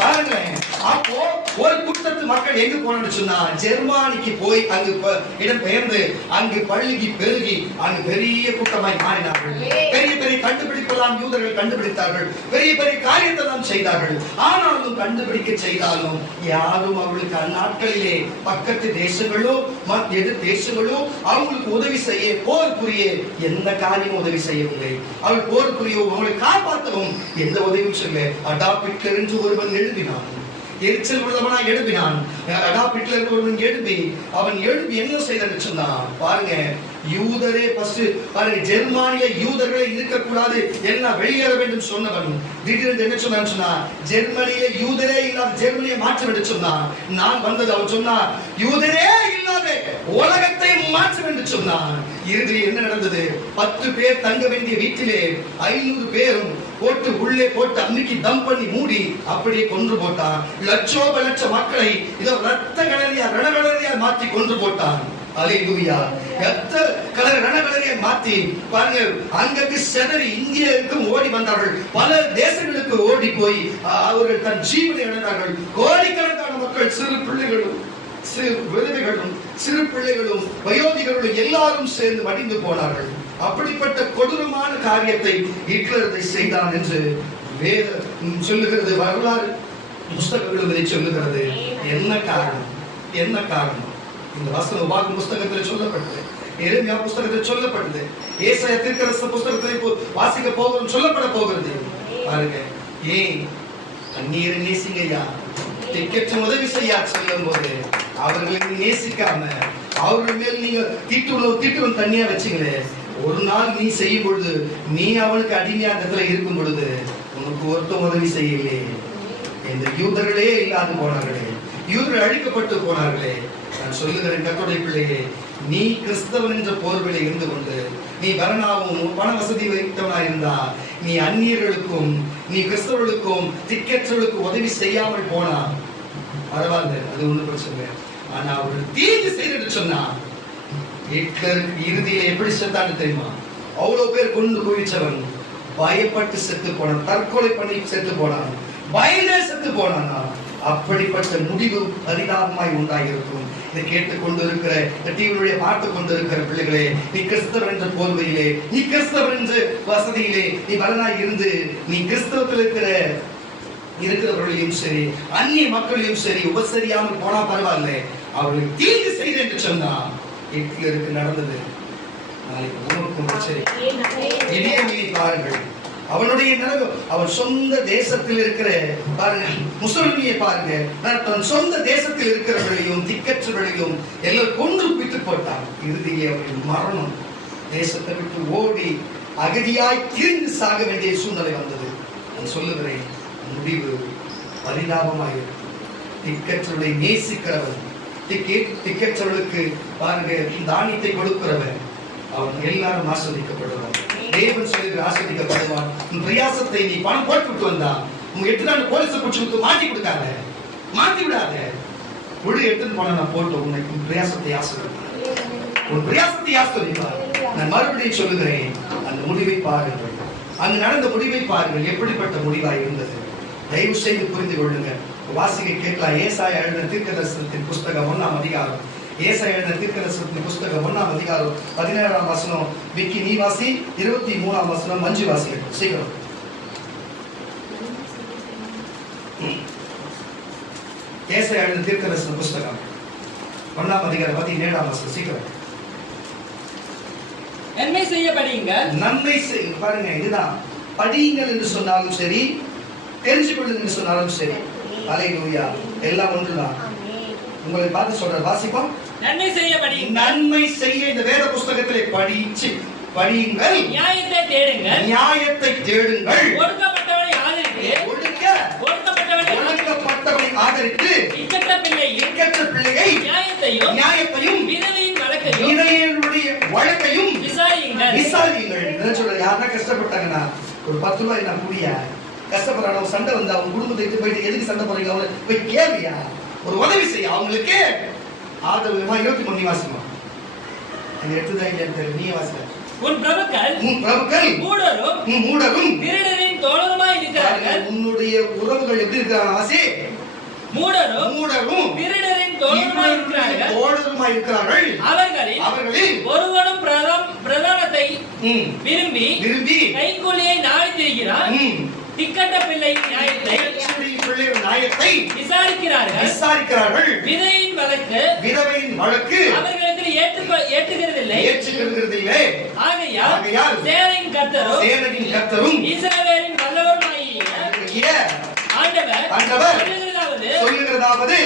பாருங்களேன், அப்போ ஒரு கூட்டத்து மக்கள் எங்க போனு சொன்னா ஜெர்மானிக்கு போய் அங்கு இடம் பெயர்ந்து அங்கு பள்ளிக்கு பெருகி அங்கு பெரிய கூட்டமாய் மாறினார்கள். பெரிய பெரிய கண்டுபிடிப்பெல்லாம் யூதர்கள் கண்டுபிடித்தார்கள், பெரிய பெரிய காரியத்தை எல்லாம் செய்தார்கள். ஆனாலும் கண்டுபிடிக்க செய்தாலும் யாரும் அவர்களுக்கு அந்நாட்களிலே பக்கத்து தேசங்களோ எதிர் தேசங்களோ அவங்களுக்கு உதவி செய்ய போர் புரிய எந்த காரியமும் உதவி செய்யவில்லை. அவள் போர் புரிய அவங்களை காப்பாற்றவும் எந்த உதவியும் செய்யல. அடாபிட்லர் என்று ஒருவன் எழுதினான். எரிச்சல் உள்ளவனா எழுப்பினான். அடால்ஃப் ஹிட்லர் ஒருவன் எழுப்பி என்ன செய்தான் சொன்னான் பாருங்க. யூதரே ஃபர்ஸ்ட் பாருங்க, ஜெர்மானிய யூதர்களே இருக்கக்கூடாது, எல்லாம் வெளியேற வேண்டும் சொன்னவன் திடீரென்று என்ன சொன்னான்னு சொன்னா, ஜெர்மனியில யூதரே இல்லாத ஜெர்மனியை மாற்ற வேண்டும் சொன்னான். நான் வந்தது அவன் சொன்னா, யூதரே இல்லாத உலகத்தை மாற்ற வேண்டும் சொன்னான். இறுதியில் என்ன நடந்தது? 10 பேர் தங்க வேண்டிய வீட்டிலே 500 பேரும் போட்டு உள்ளே போட்டு அன்னைக்கு தம் பண்ணி மூடி அப்படியே கொன்று போட்டான். லட்சோப லட்ச மக்களை இதோ ரத்த களரியா ரணகளரியா மாற்றி கொன்று போட்டான். அல்லேலூயா. ரத்த கலர் ரணகளரியா மாற்றி பாருங்க, அங்கக்கு செதறி இந்தியாவுக்கும் ஓடி வந்தார்கள். பல தேசங்களுக்கு ஓடி போய் அவர்கள் தன் ஜீவனை இழந்தார்கள். கோடிக்கணக்கான மக்கள், சிறு பிள்ளைகளும் சிறு விதவைகளும் சிறு பிள்ளைகளும் வயோதிகர்களும் எல்லாரும் சேர்ந்து மடிந்து போனார்கள். அப்படிப்பட்ட கொடூரமான காரியத்தை ஹிட்லர் செய்தான் என்று வேதம் சொல்லுகிறது, வரலாறு புஸ்தகங்களும் இதை சொல்லுகிறது. என்ன காரணம்? என்ன காரணம்? இந்த வசனம் உபாகம புஸ்தகத்தில் சொல்லப்பட்டது, எரேமியா புஸ்தகத்தில் சொல்லப்பட்டது, ஏசாயா தீர்க்கதரிசி புஸ்தகத்தில் இப்போ வாசிக்க போகிறோம், சொல்லப்பட போகிறது. பாருங்க, ஏன் அந்நியரை நேசிங்கய்யா, திக்கற்ற உதவி செய்யா சொல்லும் போது அவர்களை நேசிக்காம அவர்கள் மேல் நீங்க தீட்டுள்ள தண்ணியா வச்சுங்களே, ஒரு நாள் நீ செய்யும் பொழுது, நீ அவனுக்கு அடிமையா இடத்துல இருக்கும் பொழுது உனக்கு ஒருத்தம் உதவி செய்யலே. இந்த யூதர்களே இல்லாது போனார்களே, யூதர்கள் அழிக்கப்பட்டு போனார்களே. நான் சொல்லுகிறேன் கர்த்தருடைய பிள்ளையே, நீ கிறிஸ்தவன் என்ற போர்விலை இருந்து கொண்டு நீ பரணாவும் பண வசதி வைத்தவனா இருந்தா, நீ அந்நியர்களுக்கும் நீ கிறிஸ்தவர்களுக்கும் திக்கற்றவர்களுக்கும் உதவி செய்யாமல் போனா பரவாயில்ல, அது ஒண்ணு பிரச்சனை. ஆனா அவர்கள் தீங்கு செய்து சொன்னா, ஹிட்லருக்கு இறுதியில எப்படி செத்தான்னு தெரியுமா? அவ்வளவு பேர் கொண்டு குவிச்சவன் பயப்பட்டு செத்து போனான், தற்கொலை பண்ணி செத்து போனான், பயந்தே செத்து போனான். அப்படிப்பட்ட முடிவு பரிதாபமாய் உண்டாயிருக்கும். இதை கேட்டுக் கொண்டிருக்கிற, டிவியுடைய பார்த்து கொண்டிருக்கிற பிள்ளைகளே, நீ கிறிஸ்தவர் என்ற போர்வையிலே, நீ கிறிஸ்தவர் என்ற வசதியிலே நீ வரலாய் இருந்து, நீ கிறிஸ்தவத்தில் இருக்கிறவர்களையும் சரி அந்நிய மக்களையும் சரி உபசரியாமல் போனா பரவாயில்ல, அவர்களுக்கு தீங்கு செய்து என்று சொன்னா ஹிட்லருக்கு நடந்தது. பாருங்கள், அவனுடைய நிலைமை, அவன் சொந்த தேசத்தில் இருக்கிற பாருங்க முஸ்லிமியை பாருங்க, தன் சொந்த தேசத்தில் இருக்கிறவர்களையும் திக்கற்றவர்களையும் எல்லாம் கொன்று குவித்து போட்டான். இறுதியிலே அவர்கள் மரணம், தேசத்தை விட்டு ஓடி அகதியாய் திரிந்து சாக வேண்டிய சூழ்நிலை வந்தது. நான் சொல்லுகிறேன், முடிவு பரிதாபமாயிருக்கும். திக்கற்றவர்களை நேசிக்கிறவன், திக்கற்றவர்களுக்கு பாருங்க தானியத்தை கொடுக்கிறவன், அவன் எல்லாரும் ஆஸ்வதிக்கப்படுவான். தேவன் சொல்லி ஆஸ்வதிக்கப்படுவான். உன் பிரயாசத்தை நீ பணம் போட்டு வந்தா, உங்க 8 நாள் போலீஸை பிடிச்சு மாட்டி கொடுக்காத, மாட்டி விடாத. ஒரு எடுத்துட்டு போன நான் போட்டு உனக்கு உன் பிரயாசத்தை ஆஸ்வதிப்பான், உன் பிரயாசத்தை ஆஸ்வதிப்பான். நான் மறுபடியும் சொல்லுகிறேன், அந்த முடிவை பாருங்கள், அங்கு நடந்த முடிவை பாருங்கள், எப்படிப்பட்ட முடிவாய் இருந்தது. தயவு செய்து புரிந்து கொள்ளுங்க. வாசிக்க கேட்கலாம். ஏசாயா எழுதின தீர்க்கதரிசனத்தின் புஸ்தகம் 1ஆம் அதிகாரம், ஏசாயா எழுதின தீர்க்கதரிசனத்தின் புஸ்தகம் 1ஆம் அதிகாரம் 17ஆம் வசனம். விக்கி நீ வாசி, 23ஆம் வசனம் மஞ்சு வாசிக்க சீக்கிரம். ஏசாயா எழுதின தீர்க்கதரிசன புஸ்தகம் 1ஆம் அதிகாரம் 17ஆம் வசனம் சீக்கிரம். நன்மை செய்ய படியுங்கள். நன்மை பாருங்க, இதுதான் படியுங்கள் என்று சொன்னாலும் சரி, தெரிஞ்சு கொள்ளுங்கள் என்று சொன்னாலும் சரி. அல்லேலூயா, எல்லாம் ஒன்றுதான். உங்களை பார்த்து சொல்ற வாசிப்போம். நன்மை செய்ய படியுங்கள். நன்மை செய்ய இந்த வேத புஸ்தகத்திலே படியுங்கள். நியாயத்தை தேடுங்கள். நியாயத்தை தேடுங்கள். ஒடுக்கப்பட்டவனை ஆதரித்து, ஒடுக்கப்பட்டவனை ஆதரித்து, இக்கட்ட பிள்ளையை நியாயத்தையும் விதவையின் வழக்கையும் விசாரியுங்கள். என்ன சொல்ற? யாரா கஷ்டப்பட்டாங்கன்னா ஒரு 10 ரூபாய் நான் கூடியா கஷ்டப்படுறாங்க, சண்டை வந்து அவங்க குடும்பத்தை போயிட்டு எதுக்கு சண்டை போறீங்க, அவங்க போய் கேள்வியா, ஒரு உதவி செய்ய அவங்களுக்கு ஆதரவுமா. 23 வாசிமா, அந்த 8 தான் இல்லைன்னு நீ வாசிக்க. உன் பிரபுக்கள் மூடரும் திருடரின் தோழருமாய் இருக்கிறார்கள். உன்னுடைய உறவுகள் எப்படி இருக்கிறாங்க? வாசி. மூடரும் திருடரின் தோழருமாய் இருக்கிறார்கள். அவர்களில் ஒருவனும் பிரதானத்தை விரும்பி கைக்கூலியை நாடி திரிகிறான். திக்கட்ட பிள்ளை நியாயத்தை விசாரிக்கிறார்கள். விதவையின் வழக்கு அவர்களிடத்தில் ஏற்றுகிறதில்லை. ஆகையால் சேனையின் கர்த்தரும் இஸ்ரவேலின் வல்லவருமாகிய ஆண்டவர் சொல்வதாவது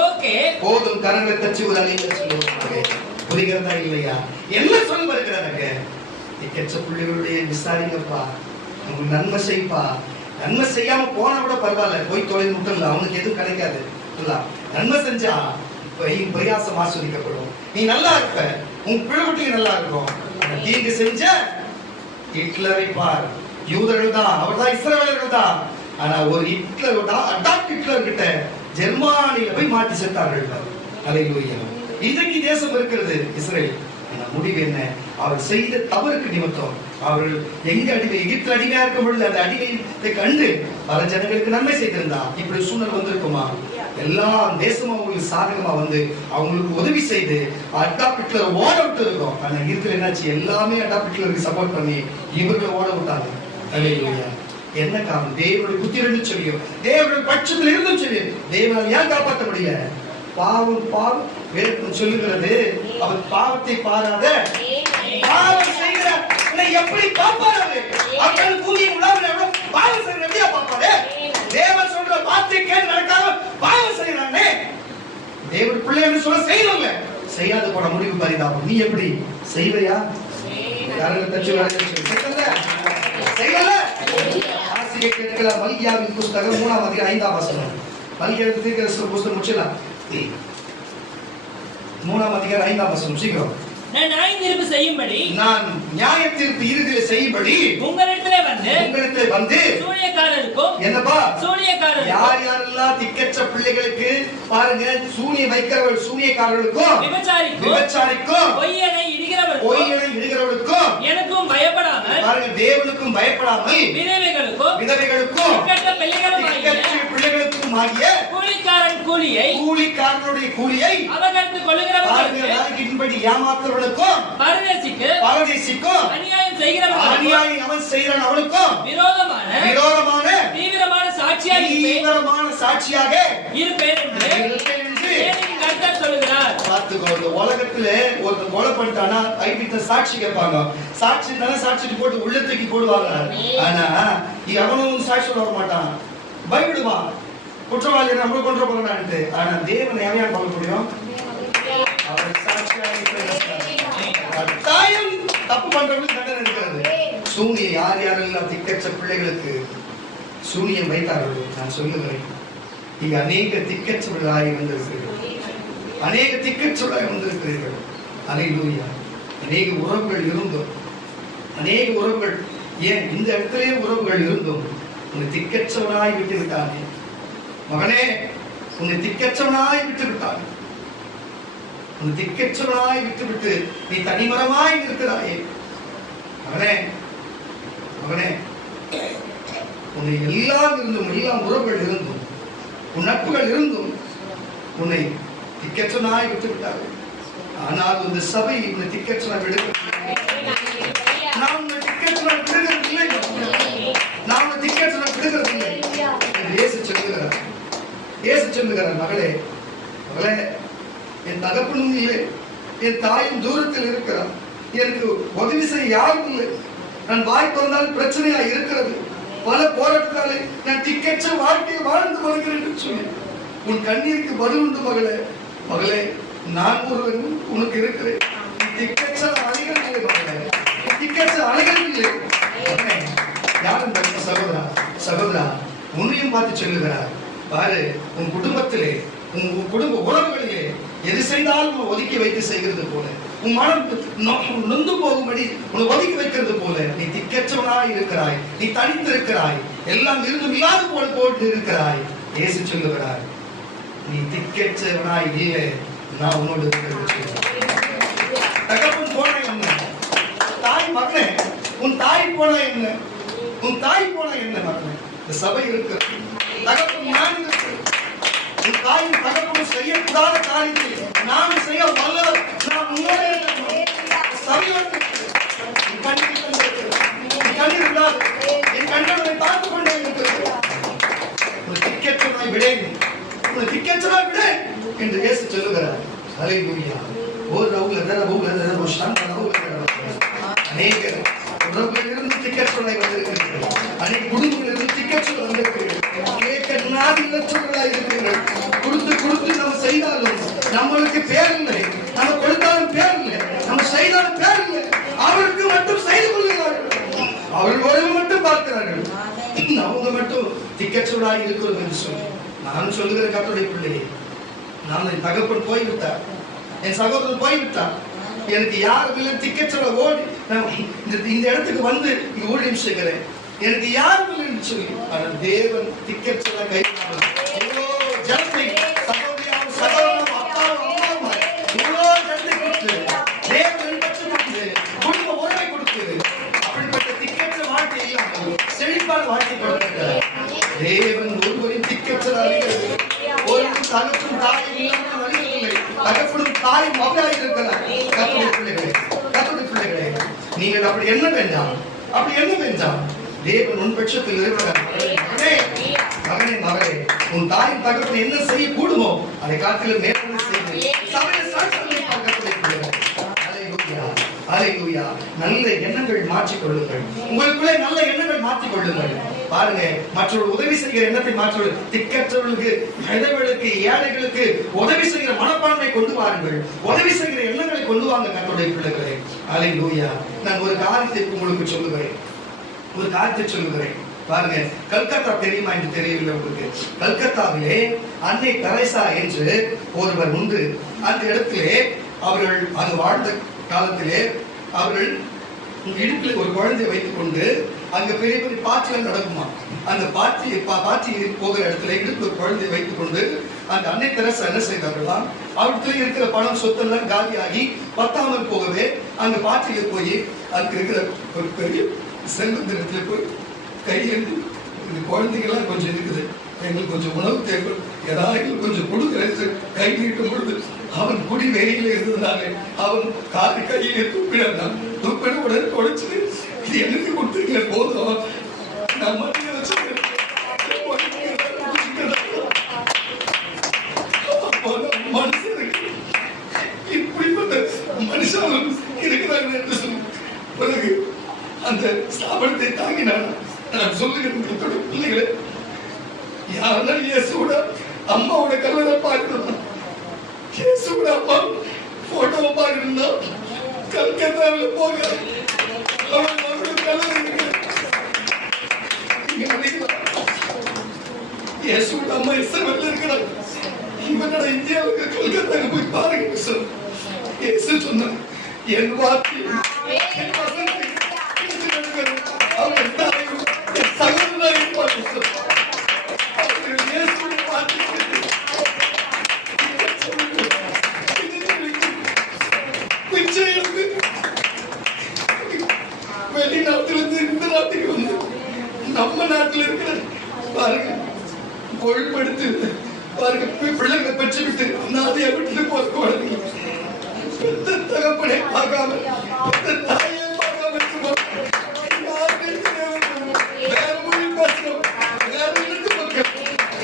ஓகே போதும், கரங்களை தச்சு ஒரு அலையில சொல்லுவாங்க. புரிகிறதா இல்லையா? என்ன சொல்ல வருகிறாங்க? திக்கச்ச பிள்ளைகளுடைய விசாரிங்கப்பா, உங்களுக்கு நன்மை செய்ப்பா. நன்மை செய்யாம போனா கூட பரவாயில்ல, போய் தொழில் முட்டல, அவனுக்கு எதுவும் கிடைக்காது. நன்மை செஞ்சா பிரயாசம் ஆஸ்வதிக்கப்படும். நீ நல்லா இருப்ப, உன் பிள்ளைகளுக்கு நல்லா இருக்கும். தீங்கு செஞ்ச ஹிட்லரை பார். யூதர்கள் தான், அவர் தான் இஸ்ரவேலர்கள் தான். ஆனா ஒரு ஹிட்லர் தான், அடால்ஃப் ஹிட்லர் கிட்ட ஜெர்மானியில போய் மாட்டி செத்தார்கள். அல்லேலூயா. இன்றைக்கு தேசம் இருக்கிறது இஸ்ரேல். முடிவு என்ன? அவர் செய்த தவறுக்கு நிமித்தம் அவர்கள் எங்க அடிமை, எகிப்து அடிமையா இருக்கும் பொழுது அந்த அடிமையை கண்டு பல ஜனங்களுக்கு நன்மை செய்திருந்தா இப்படி சூழ்நிலை வந்திருக்குமா? எல்லா தேசமும் அவங்களுக்கு சாதகமா வந்து அவங்களுக்கு உதவி செய்து அடால்ஃப் ஹிட்லர் ஓட விட்டு இருக்கோம். ஆனா இருக்கிற என்னாச்சு? எல்லாமே அடால்ஃப் ஹிட்லருக்கு சப்போர்ட் பண்ணி இவர்களை ஓட விட்டாங்க. அல்லேலூயா. என்ன காரணம்? தேவனுடைய புத்திரன்னு சொல்லியும், தேவனுடைய பட்சத்தில் இருந்தும் சொல்லியும் தேவனால் ஏன் காப்பாற்ற முடியல? பாவம் பாவம் வேதம் சொல்லுகிறது, அவர் பாவத்தை பாராத பாவம் செய்கிற எப்படி பாப்பாரு? அவர்கள் பூமியை உலகில் பாவம் செய்கிற எப்படியா பாப்பாரு? தேவன் சொல்ற வார்த்தை கேட்டு நடக்காம பாவம் செய்யறானே. தேவன் பிள்ளைன்னு சொல்ல செய்யணுங்க, செய்யாத போன முடிவு பரிதாபம். நீ எப்படி செய்வையா? யாரும் தச்சு செய்யல. ஆசிரியர் கேட்கலாம். மல்கியாவின் புஸ்தகம் 3ஆம் அதிகாரம் 5ஆம் வசனம். மல்கியாவின் தீர்க்கதரிசன புஸ்தகம் முடிச்சலாம். 3ஆம் அதிகாரம் 5ஆம் வசனம். சீக்கிரம். நான் நியாய தீர்ப்பு செய்யும்படி, நான் நியாய தீர்ப்பு இறுதியில் செய்யும்படி உங்களிடத்திலே வந்து சூனியக்காரருக்கும், என்னப்பா சூனியக்காரருக்கும், யார் யாரெல்லாம் திக்கற்ற பிள்ளைகளுக்கு பாருங்க, சூனியம் வைக்கிறவர்கள் சூனியக்காரர்களுக்கும், விபச்சாரிக்கும், பொய்யனை இடுகிறவர்களுக்கும், எனக்கும் பயப்படாமல் பாருங்க, தேவனுக்கும் பயப்படாமல் விதவைகளுக்கும் பிள்ளைகளுக்கும் ஆகிய கூலிக்காரனுடைய கூலியை அவர்களுக்கு கொள்ளுகிறவர்களுக்கு ஏமாத்துறவனுக்கும் பரதேசிக்கும் அநியாயம் அவன் செய்கிறான் அவனுக்கும் விரோதமான தீவிரமான சாட்சியாக இருப்பேன் என்று கர்த்தர் சொல்லுகிறார். பார்த்துக்கோ, இந்த உலகத்துல ஒருத்தன் கொலை பண்ணிட்டானா ஐபிட்ட சாட்சி கேட்பாங்க. சாட்சி தானே சாட்சிக்கு போட்டு உள்ள தூக்கி போடுவாங்க. ஆனா அவனும் சாட்சி வர மாட்டான், பயப்படுவான். குற்றவாளி நம்மள கொண்டு போறான்ட்டு. ஆனா தேவன் எவையான் கொல்ல முடியும்? அவர் கட்டாயம் தப்பு பண்றவங்களுக்கு தண்டனை இருக்கிறது. சூனியம் யார் யாரெல்லாம் திக்கற்ற பிள்ளைகளுக்கு சூனியம் வைத்தார்கள், நான் சொல்லுகிறேன், இங்க அநேக திக்கற்றவர்களாய் வந்திருக்கிறீர்கள், அநேக திக்கற்றவர்களாய் வந்திருக்கிறீர்கள். அல்லேலூயா. அநேக உறவுகள் இருந்தும், அநேக உறவுகள், ஏன் இந்த இடத்திலே உறவுகள் இருந்தும் உன்னை திக்கற்றவனாய் விட்டு விட்டானே மகனே, உன்னை திக்கற்றவனாய் விட்டு விட்டானே, உன் திக்கற்றவனாய் விட்டுவிட்டு நீ தனிமரமாய் இருக்கிறாயே மகனே, மகனே, உன்னை எல்லாம் இருந்தும், எல்லாம் உறவுகள் இருந்தும், உன் நட்புகள் இருந்தும் உன்னை திக்கற்றவனாய் விட்டு விட்டார்கள். ஆனால் இந்த சபை உன்னை திக்கற்றவனாய் விடுகிறது. நான் உன்னை திக்கற்றவனாய் விடுகிறதில்லை, நான் உன்னை திக்கற்றவனாய் விடுகிறதில்லை என்று இயேசு சொல்லுகிறார். இயேசு சொல்லுகிறார், மகளே, மகளே, என் தகப்பனும் இல்லை, என் தாயும் தூரத்தில் இருக்கிறார், எனக்கு உதவி செய்ய யாரும் இல்லை, நான் வாய் திறந்தால் பிரச்சனையா இருக்கிறது, பல போராட்டத்தாலே நான் திக்கற்ற வாழ்க்கையை வாழ்ந்து வருகிறேன் என்று சொல்லி உன் கண்ணீருக்கு பதில் உண்டு மகளே. மகளே, நான் ஒருவன் உனக்கு இருக்கிறேன். திக்கற்ற அலைகள் இல்லை மகளே, திக்கற்ற அலைகள் இல்லை. யாரும் சகோதரா, சகோதரா, உன்னையும் பார்த்து சொல்லுகிறார், பாரு, உன் குடும்பத்திலே, உன் குடும்ப உறவுகளிலே எது செய்தாலும் ஒதுக்கி வைத்து செய்கிறது போல, உன் மனம் நொந்து போகும்படி உன்னை ஒதுக்கி வைக்கிறது போல நீ திக்கற்றவனாய் இருக்கிறாய், நீ தனித்திருக்கிறாய், எல்லாம் இருந்தும் இல்லாது போல போட்டு இருக்கிறாய். இயேசு சொல்லுகிறார், நீ திக்கற்றவனாய் இல்லை, நான் உன்னோடு இருக்கிறது. தகப்பன் போன என்ன, தாய் மகனே, உன் தாய் போன என்ன, உன் தாய் போன என்ன மகனே, இந்த சபை இருக்கு, தகப்பன் நான் இருக்கிறேன். உன் தாயும் தகப்பனும் செய்யக்கூடாத காரியத்தை நான் செய்ய வல்லவர், நான் உன்னோட சபை வந்து என் கண்ணீர் இல்லாது என் கண்ணனை பார்த்துக் கொண்டே இருக்கிறது. ஒரு திக்கற்றவனாய் விடேன், ஒரு திக்கற்றவனாய் விடேன் என்று இயேசு சொல்லுகிறார். அல்லேலூயா. அநேக உறவுகளிலிருந்து திக்கற்றவனாய் வந்திருக்கிறீர்கள், அநேக குடும்பங்களிலிருந்து திக்கற்றவர்கள் வந்திருக்கிறீர்கள், அநேக நாதிலற்றவர்களாய் இருக்கிறீர்கள், கொடுத்த செய்தாலும் நம்மளுக்கு பேர் இல்லை, நம்ம கொடுத்தாலும் பேர் இல்லை, நம்ம செய்தாலும் பேர் இல்லை. அவருக்கு மட்டும் செய்து கொள்கிறார்கள், அவர்கள் மட்டும் பார்க்கிறார்கள். அவங்க மட்டும் திக்கற்றவராய் இருக்கிறோம் என்று சொல்லி நான் சொல்லுகிற கர்த்தருடைய பிள்ளையே, நான் என் தகப்பன் போய்விட்டார், என் சகோதரன் போய்விட்டார், எனக்கு யாரும் இல்லை, திக்கற்றவ ஓடி இந்த இடத்துக்கு வந்து இங்க ஊழியம் செய்கிறேன், எனக்கு யாரும் இல்லை என்று சொல்லி. ஆனால் தேவன் திக்கற்றவ கைவிட்டார். இவ்வளோ ஜனத்தை சகோதரியாவும் சகோதரனும் அப்பாவும் அம்மாவும் இவ்வளோ ஜனத்தை கொடுத்து தேவன் பற்றி கொடுத்து குடும்ப உறவை கொடுத்து அப்படிப்பட்ட திக்கற்ற வாழ்க்கை இல்லாமல் செழிப்பான வாழ்க்கை கொடுக்கிறார். தேவன் ஒருவரின் திக்கற்றதாக ஒரு தகப்பனும் தாயும் இல்லாமல் வழியில்லை, தகப்பனும் தாயும் மகளாக இருக்கிறார். கர்த்தருடைய பிள்ளைகளே, நீங்கள் அப்படி என்ன வேண்டாம், அப்படி என்ன வேண்டாம், தேவன் உன் பட்சத்தில் இருக்கிறார். மகனே மகளே, உன் தாயும் தகப்பன் என்ன செய்ய கூடுமோ அதை காட்டிலும் மேற்கொண்டு செய்து சபையை சாட்சி கர்த்தருடைய பிள்ளைகளே. ஹல்லேலூயா. நல்ல எண்ணங்கள் மாற்றிக் கொள்ளுங்கள், உங்களுக்குள்ளே நல்ல எண்ணங்கள் மாற்றிக் கொள்ளுங்கள். பாருங்க, மற்றவர்கள் உதவி செய்கிற எண்ணத்தை மாற்றுவது, திக்கற்றவர்களுக்கு, விதவைகளுக்கு, ஏழைகளுக்கு உதவி செய்கிற மனப்பான்மை கொண்டு வாருங்கள், உதவி செய்கிற எண்ணங்களை கொண்டு வாங்க கர்த்தருடைய பிள்ளைகளே. ஹல்லேலூயா. நான் ஒரு காரியத்தை உங்களுக்கு சொல்லுகிறேன், ஒரு காரியத்தை சொல்லுகிறேன். பாருங்க, கல்கத்தா தெரியுமா என்று தெரியவில்லை உங்களுக்கு. கல்கத்தாவிலே அன்னை தெரசா என்று ஒருவர் உண்டு. அந்த இடத்திலே அவர்கள் அங்கு வாழ்ந்த காலத்திலே அவர்கள் இடுப்பில் ஒரு குழந்தையை வைத்துக் கொண்டு அங்க பெரிய பெரிய பாட்டிகள் நடக்குமா, அந்த பாட்டி போகிற இடத்துல இடுப்பு ஒரு குழந்தையை வைத்துக் கொண்டு அந்த அன்னை தெரசா என்ன செய்தார்களாம், அவருக்கு இருக்கிற பணம் சொத்தெல்லாம் காலியாகி பத்தாமல் போகவே அந்த பாட்டியில போய் அங்க இருக்கிற ஒரு பெரிய செல்வந்தரத்துல போய் கையெழுந்து, இந்த குழந்தைகள்லாம் கொஞ்சம் இருக்குது, எங்களுக்கு கொஞ்சம் உணவு தேவை, ஏதாவது கொஞ்சம் கொடுக்குறது கை நீட்டும் பொழுது அவன் குடி வெயில இருந்ததுனால அவன் காலை கையில துப்பிடான். துப்பிட உடனே குடைச்சு, இது எனக்கு கொடுத்துருக்கல போதும், நான் மட்டும் வச்சுக்கிறேன். மனுஷனுக்கு இப்படிப்பட்ட மனுஷனும் இருக்கிறாங்க என்று சொல்லி பிறகு அந்த ஸ்தாபனத்தை தாங்கினான். நான் சொல்லுகிறேன் பிள்ளைகளே, யாரெல்லாம் இயேசுவோட அம்மாவோட கல்லறை பார்க்கணும், இயேசுவோட அம்மா போட்டோவை பார்க்கணும்னா கல்கத்தாவில் போக அவரோட கல்லறை இருக்கு. இயேசுவோட அம்மா இஸ்ரவேல்ல இருக்கிறாங்க, இவனோட இந்தியாவுக்கு கல்கத்தாவுக்கு போய் பாருங்க சார். இயேசு சொன்னார், என் வார்த்தை அவர் தாயும் என் சகோதரனாக இருப்பாங்க சார். வெளிநாட்டிலிருந்து இந்த நாட்டுக்கு வந்து நம்ம நாட்டில் இருக்கிற பாருங்க கொழுப்படுத்து பாருங்க பிள்ளைங்க பெற்று விட்டு நாதைய விட்டு போற குழந்தைங்க பெத்த தகப்பனை பார்க்காம பெத்த தாயை பார்க்காம வேற மொழி பேசுறோம், வேற இருக்கு மக்கள்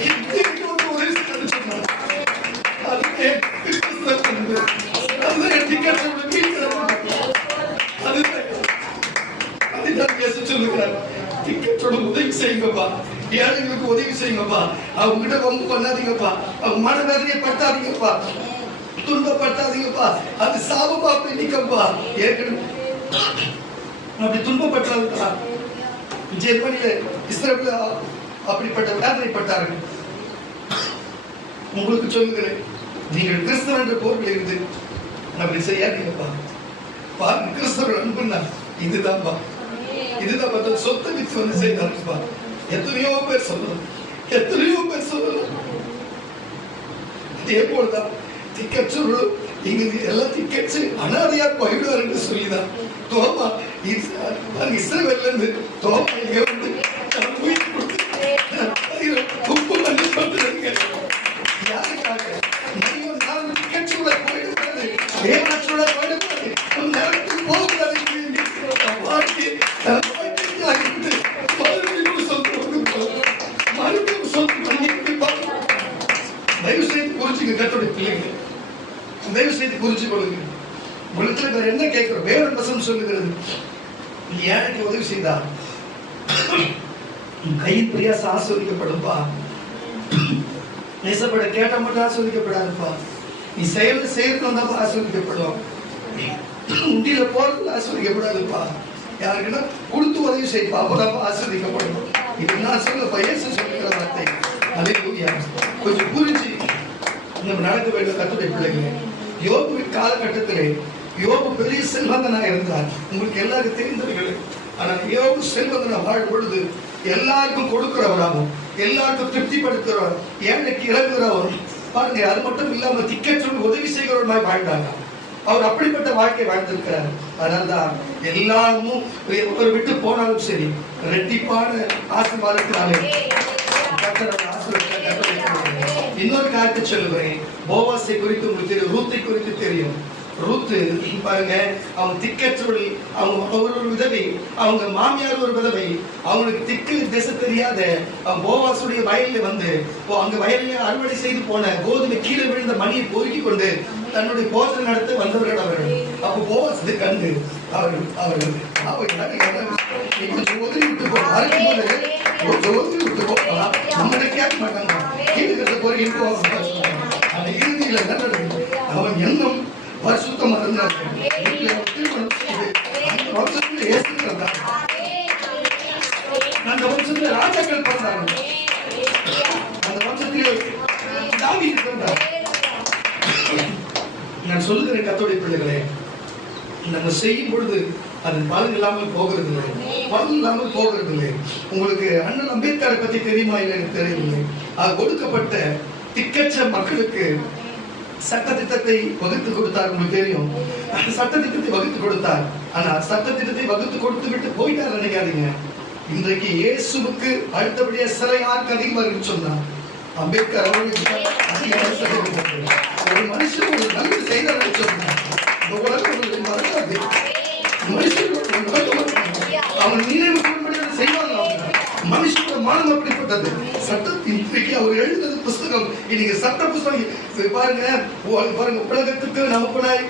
இந்திக்கு வந்து உதவி கிடைச்சோம். அதுவே அதுதான் திக்கற்றவங்களை அதுதான் பேச சொல்லுகிறார். திக்கற்றோட உதவி செய்யுங்கப்பா, ஏழைங்களுக்கு உதவி செய்யுங்கப்பா, அவங்க கிட்ட ரொம்ப பண்ணாதீங்கப்பா, அவங்க மனவேதனையை படுத்தாதீங்கப்பா, துன்பப்படுத்தாதீங்கப்பா, அது சாபமா நிக்கப்பா. ஏற்கனவே அப்படி துன்பப்பட்டாங்க ஜெர்மனியில இஸ்ரேல்ல அப்படிப்பட்ட வேதனைப்பட்டார்கள். உங்களுக்கு சொல்லுகிறேன், நீங்கள் கிறிஸ்தவ என்ற போர்வில் இருந்து அப்படி செய்யாதீங்கப்பா. பாருங்க, கிறிஸ்தவர்கள் அன்புன்னா இதுதான்ப்பா, இதுதான் பார்த்தா சொத்தை வித்து வந்து செய்தாருப்பா. எத்தனையோ பேர் சொல்லணும், எத்தனையோ பேர் சொல்லணும். அதே போலதான் திக்கற்றவர்களும் இங்க எல்லாம் திக்கச்சு அனாதையா போயிடுவார் என்று சொல்லிதான் தோமா இஸ்ரவேல்ல இருந்து தோமா இங்க வந்து உயிர் கொடுத்து உப்பு பண்ணி சொல்றீங்க. யாருக்காக நீங்க நான் திக்கச்சுள்ள போயிடுவாரு, ஏமாற்றுள்ள போயிடுவாரு, நேரத்துக்கு போகக்கூடாது. வாழ்க்கை மறுபடியும் தயவு செய்து குறிச்சுங்க கர்த்தருடைய பிள்ளைங்க, தயவு செய்து குறிச்சு கொள்ளுங்க. உங்களுக்கு என்ன கேட்கிறோம், வேற வசனம் சொல்லுகிறது, நீ ஏழைக்கு உதவி செய்தா கையின் பிரியாச ஆசீர்வதிக்கப்படும்பா, நேசப்பட கேட்ட மட்டும் ஆசீர்வதிக்கப்படாதுப்பா. நீ செய்யறது வந்தா ஆசீர்வதிக்கப்படும். உண்டியில போறது ஆசீர்வதிக்கப்படாதுப்பா. யாருக்குன்னா கொடுத்து உதவி செய்ப்பா, அப்பதான் ஆசீர்வதிக்கப்படும். இது நான் சொல்லப்பா, இயேசு சொல்லுகிற வார்த்தை. அல்லேலூயா. கொஞ்சம் புரிஞ்சு நம்ம நடக்க வேண்டிய கர்த்தருடைய பிள்ளைகளே, யோபு காலகட்டத்திலே யோபு பெரிய செல்வந்தனா இருந்தார். உங்களுக்கு எல்லாருக்கும் தெரிந்தவர்களே. ஆனால் யோபு செல்வந்தனா வாழும் பொழுது எல்லாருக்கும் கொடுக்கிறவராகவும் எல்லாருக்கும் திருப்திப்படுத்துகிறவர், ஏழைக்கு இறங்குகிறவர். பாருங்க, அது மட்டும் இல்லாம திக்கற்று உதவி செய்கிறவருமாய் வாழ்ந்தாங்க. அவர் அப்படிப்பட்ட வாழ்க்கை வாழ்ந்திருக்கிறார். அதனால்தான் எல்லாமும் ஒரு விட்டு போனாலும் சரி, ரெட்டிப்பான ஆசீர்வாதத்தினாலே இன்னொரு காரியத்தை சொல்லுவேன். போவாசை குறித்து உங்களுக்கு தெரியும், ரூத்தை குறித்து தெரியும். ரூத்து பாருங்க, அவங்க திக்கற்றவர்கள், அவங்க ஒரு விதவை, அவங்க மாமியார் ஒரு விதவை, அவங்களுக்கு திக்கு திசை தெரியாத போவாசுடைய வயல்ல வந்து அங்க வயலில் அறுவடை செய்து போன கோதுமை கீழே விழுந்த மணியை பொறுக்கி கொண்டு தன்னுடைய போதனை நடத்த வந்தவர்கள் அவர்கள். அப்போ போவாசது கண்டு அவர்கள் கொஞ்சம் ஒதுங்கி விட்டு போகலாம், கொஞ்சம் ஒதுங்கி விட்டு போகலாம், நம்மளை கேட்க மாட்டாங்க, கீழே பொறுக்கி போவாங்க. அந்த இறுதியில என்ன நடக்குது, அவன் எண்ணம் பரிசுத்தமா இருந்தாங்க. அந்த வம்சத்துல ராஜாக்கள் பிறந்தாங்க, அந்த வம்சத்திலே தாவீது பிறந்தார். நான் சொல்லுகிறேன் கர்த்தருடைய பிள்ளைகளே, நம்ம செய்யும் பொழுது அது பலன் இல்லாமல் போகிறது இல்லை, பலன் இல்லாமல் போகிறது இல்லை. உங்களுக்கு அண்ணல் அம்பேத்கரை பத்தி தெரியுமா இல்லை எனக்கு தெரியவில்லை. அது கொடுக்கப்பட்ட திக்கற்ற மக்களுக்கு சட்டத்திட்டத்தை வகுத்து கொடுத்தார். உங்களுக்கு தெரியும், சட்டத்திட்டத்தை வகுத்து கொடுத்தார். ஆனா சட்டத்திட்டத்தை வகுத்து கொடுத்து விட்டு போயிட்டார் நினைக்காதீங்க. இன்றைக்கு இயேசுவுக்கு அடுத்தபடியா சிலை யாருக்கு அதிகமா இருக்குன்னு சொன்னா அம்பேத்கர் ஒரு மனுஷன் ஒரு நல்லது செய்தார் சொன்னா இந்த உலகம் மறக்காது. அவன் நினைவு கூறும்படி அதை செய்வாங்க. மனுஷனோட மானம் அப்படிப்பட்டது. சட்டத்தின் இன்றைக்கு அவர் எழுதுறது புஸ்தகம், இன்னைக்கு சட்ட புஸ்தகம் பாருங்க. உலகத்துக்கு நமக்குள்ளாய்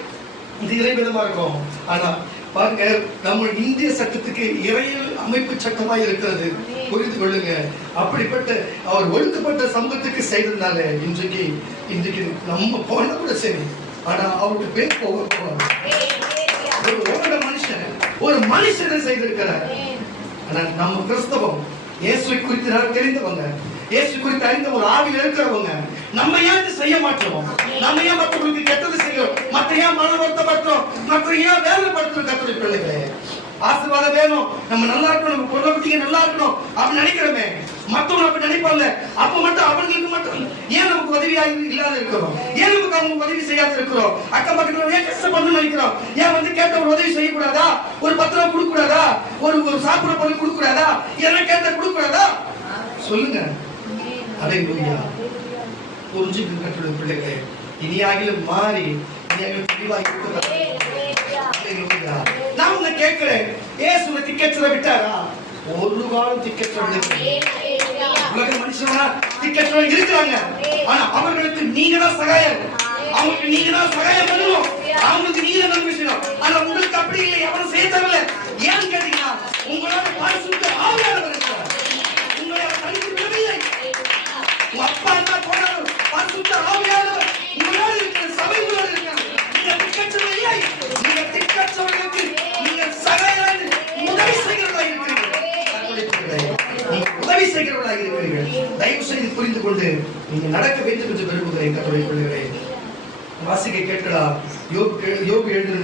இது இறைவிதமா இருக்கும். ஆனா பாருங்க, நம்ம இந்திய சட்டத்துக்கு இறையல் அமைப்பு சட்டமாய் இருக்கிறது. புரிந்து கொள்ளுங்க. அப்படிப்பட்ட அவர் ஒடுக்கப்பட்ட சமூகத்துக்கு செய்ததுனால இன்றைக்கு நம்ம போனா கூட சரி, ஆனா அவருடைய பேர் போவாங்க. ஒரு மனுஷனை செய்திருக்கிறார். ஆனா நம்ம கிறிஸ்தவம் இயேசுவை குறித்து தெரிந்தவங்க, இயேசு குறித்து அறிந்த ஒரு ஆவியில் இருக்கிறவங்க, நம்ம ஏன் செய்ய மாட்டோம்? நம்ம ஏன் மற்றவங்களுக்கு கெட்டது செய்யறோம்? மற்ற ஏன் மன வருத்தப்படுறோம்? மற்ற ஏன் வேதனைப்படுத்துறோம்? கர்த்தருடைய பிள்ளைகளே, ஆசீர்வாதம் வேணும், நம்ம நல்லா இருக்கணும், நம்ம பொருளாதாரத்துக்கு நல்லா இருக்கணும் அப்படின்னு நினைக்கிறோமே, மற்றவங்க அப்படி நினைப்பாங்க. அப்ப மட்டும் அவங்களுக்கு மட்டும் ஏன் நமக்கு உதவியாக இல்லாத இருக்கிறோம்? ஏன் நமக்கு அவங்க உதவி செய்யாத இருக்கிறோம்? அக்கம் பக்கத்துல ஏன் கஷ்டப்படணும்னு நினைக்கிறோம்? ஏன் வந்து கேட்ட ஒரு உதவி செய்யக்கூடாதா? ஒரு 10 ரூபாய் கொடுக்க கூடாதா? ஒரு சாப்பிட பொருள் கொடுக்க கூடாதா? என்ன கேட்ட கொடுக்க கூடாதா? சொல்லுங்க. அல்லேலூயா. புரிஞ்சுக்க கர்த்தருடைய பிள்ளைகளே, இனியாகிலும் மாறி இனியாகிலும் தெளிவாக இருக்கிறார். நான் உங்களை கேட்கிறேன், இயேசுவை திக்கற்ற விட்டாரா? ஒரு காலம் திக்கற்ற உலக மனுஷனா திக்கற்ற இருக்கிறாங்க. ஆனா அவர்களுக்கு நீங்க தான் சகாயம், அவங்களுக்கு நீங்க தான் சகாயம் பண்ணணும், அவங்களுக்கு நீங்க தான் நம்பிக்கணும். ஆனா உங்களுக்கு அப்படி இல்லை, எவனும் செய்ய தரல. ஏன்னு கேட்டீங்கன்னா, உங்களால பரிசுத்த ஆவியானவர் இருக்கிறார், உங்களை தனித்து விடவில்லை. உங்க அப்பா அம்மா போனாலும் பரிசுத்த ஆவியானவர் உங்களோட இருக்கிற, சபைகளோடு இருக்கிறார். நீங்க திக்கற்றவர் இல்லை, நீங்க திக்கற்றவர்களுக்கு நீங்க சகாயம் உதவி செய்கிறவர்களாக இருக்கிறீர்கள். உதவி செய்கிறவர்களாக இருக்கிறீர்கள். தயவு செய்து புரிந்து கொண்டு நீங்க நடக்க வேண்டும் என்று விரும்புகிறேன். கர்த்தருடைய பிள்ளைகளே, வாசிக்க கேட்கலாம். யோபு எழுதின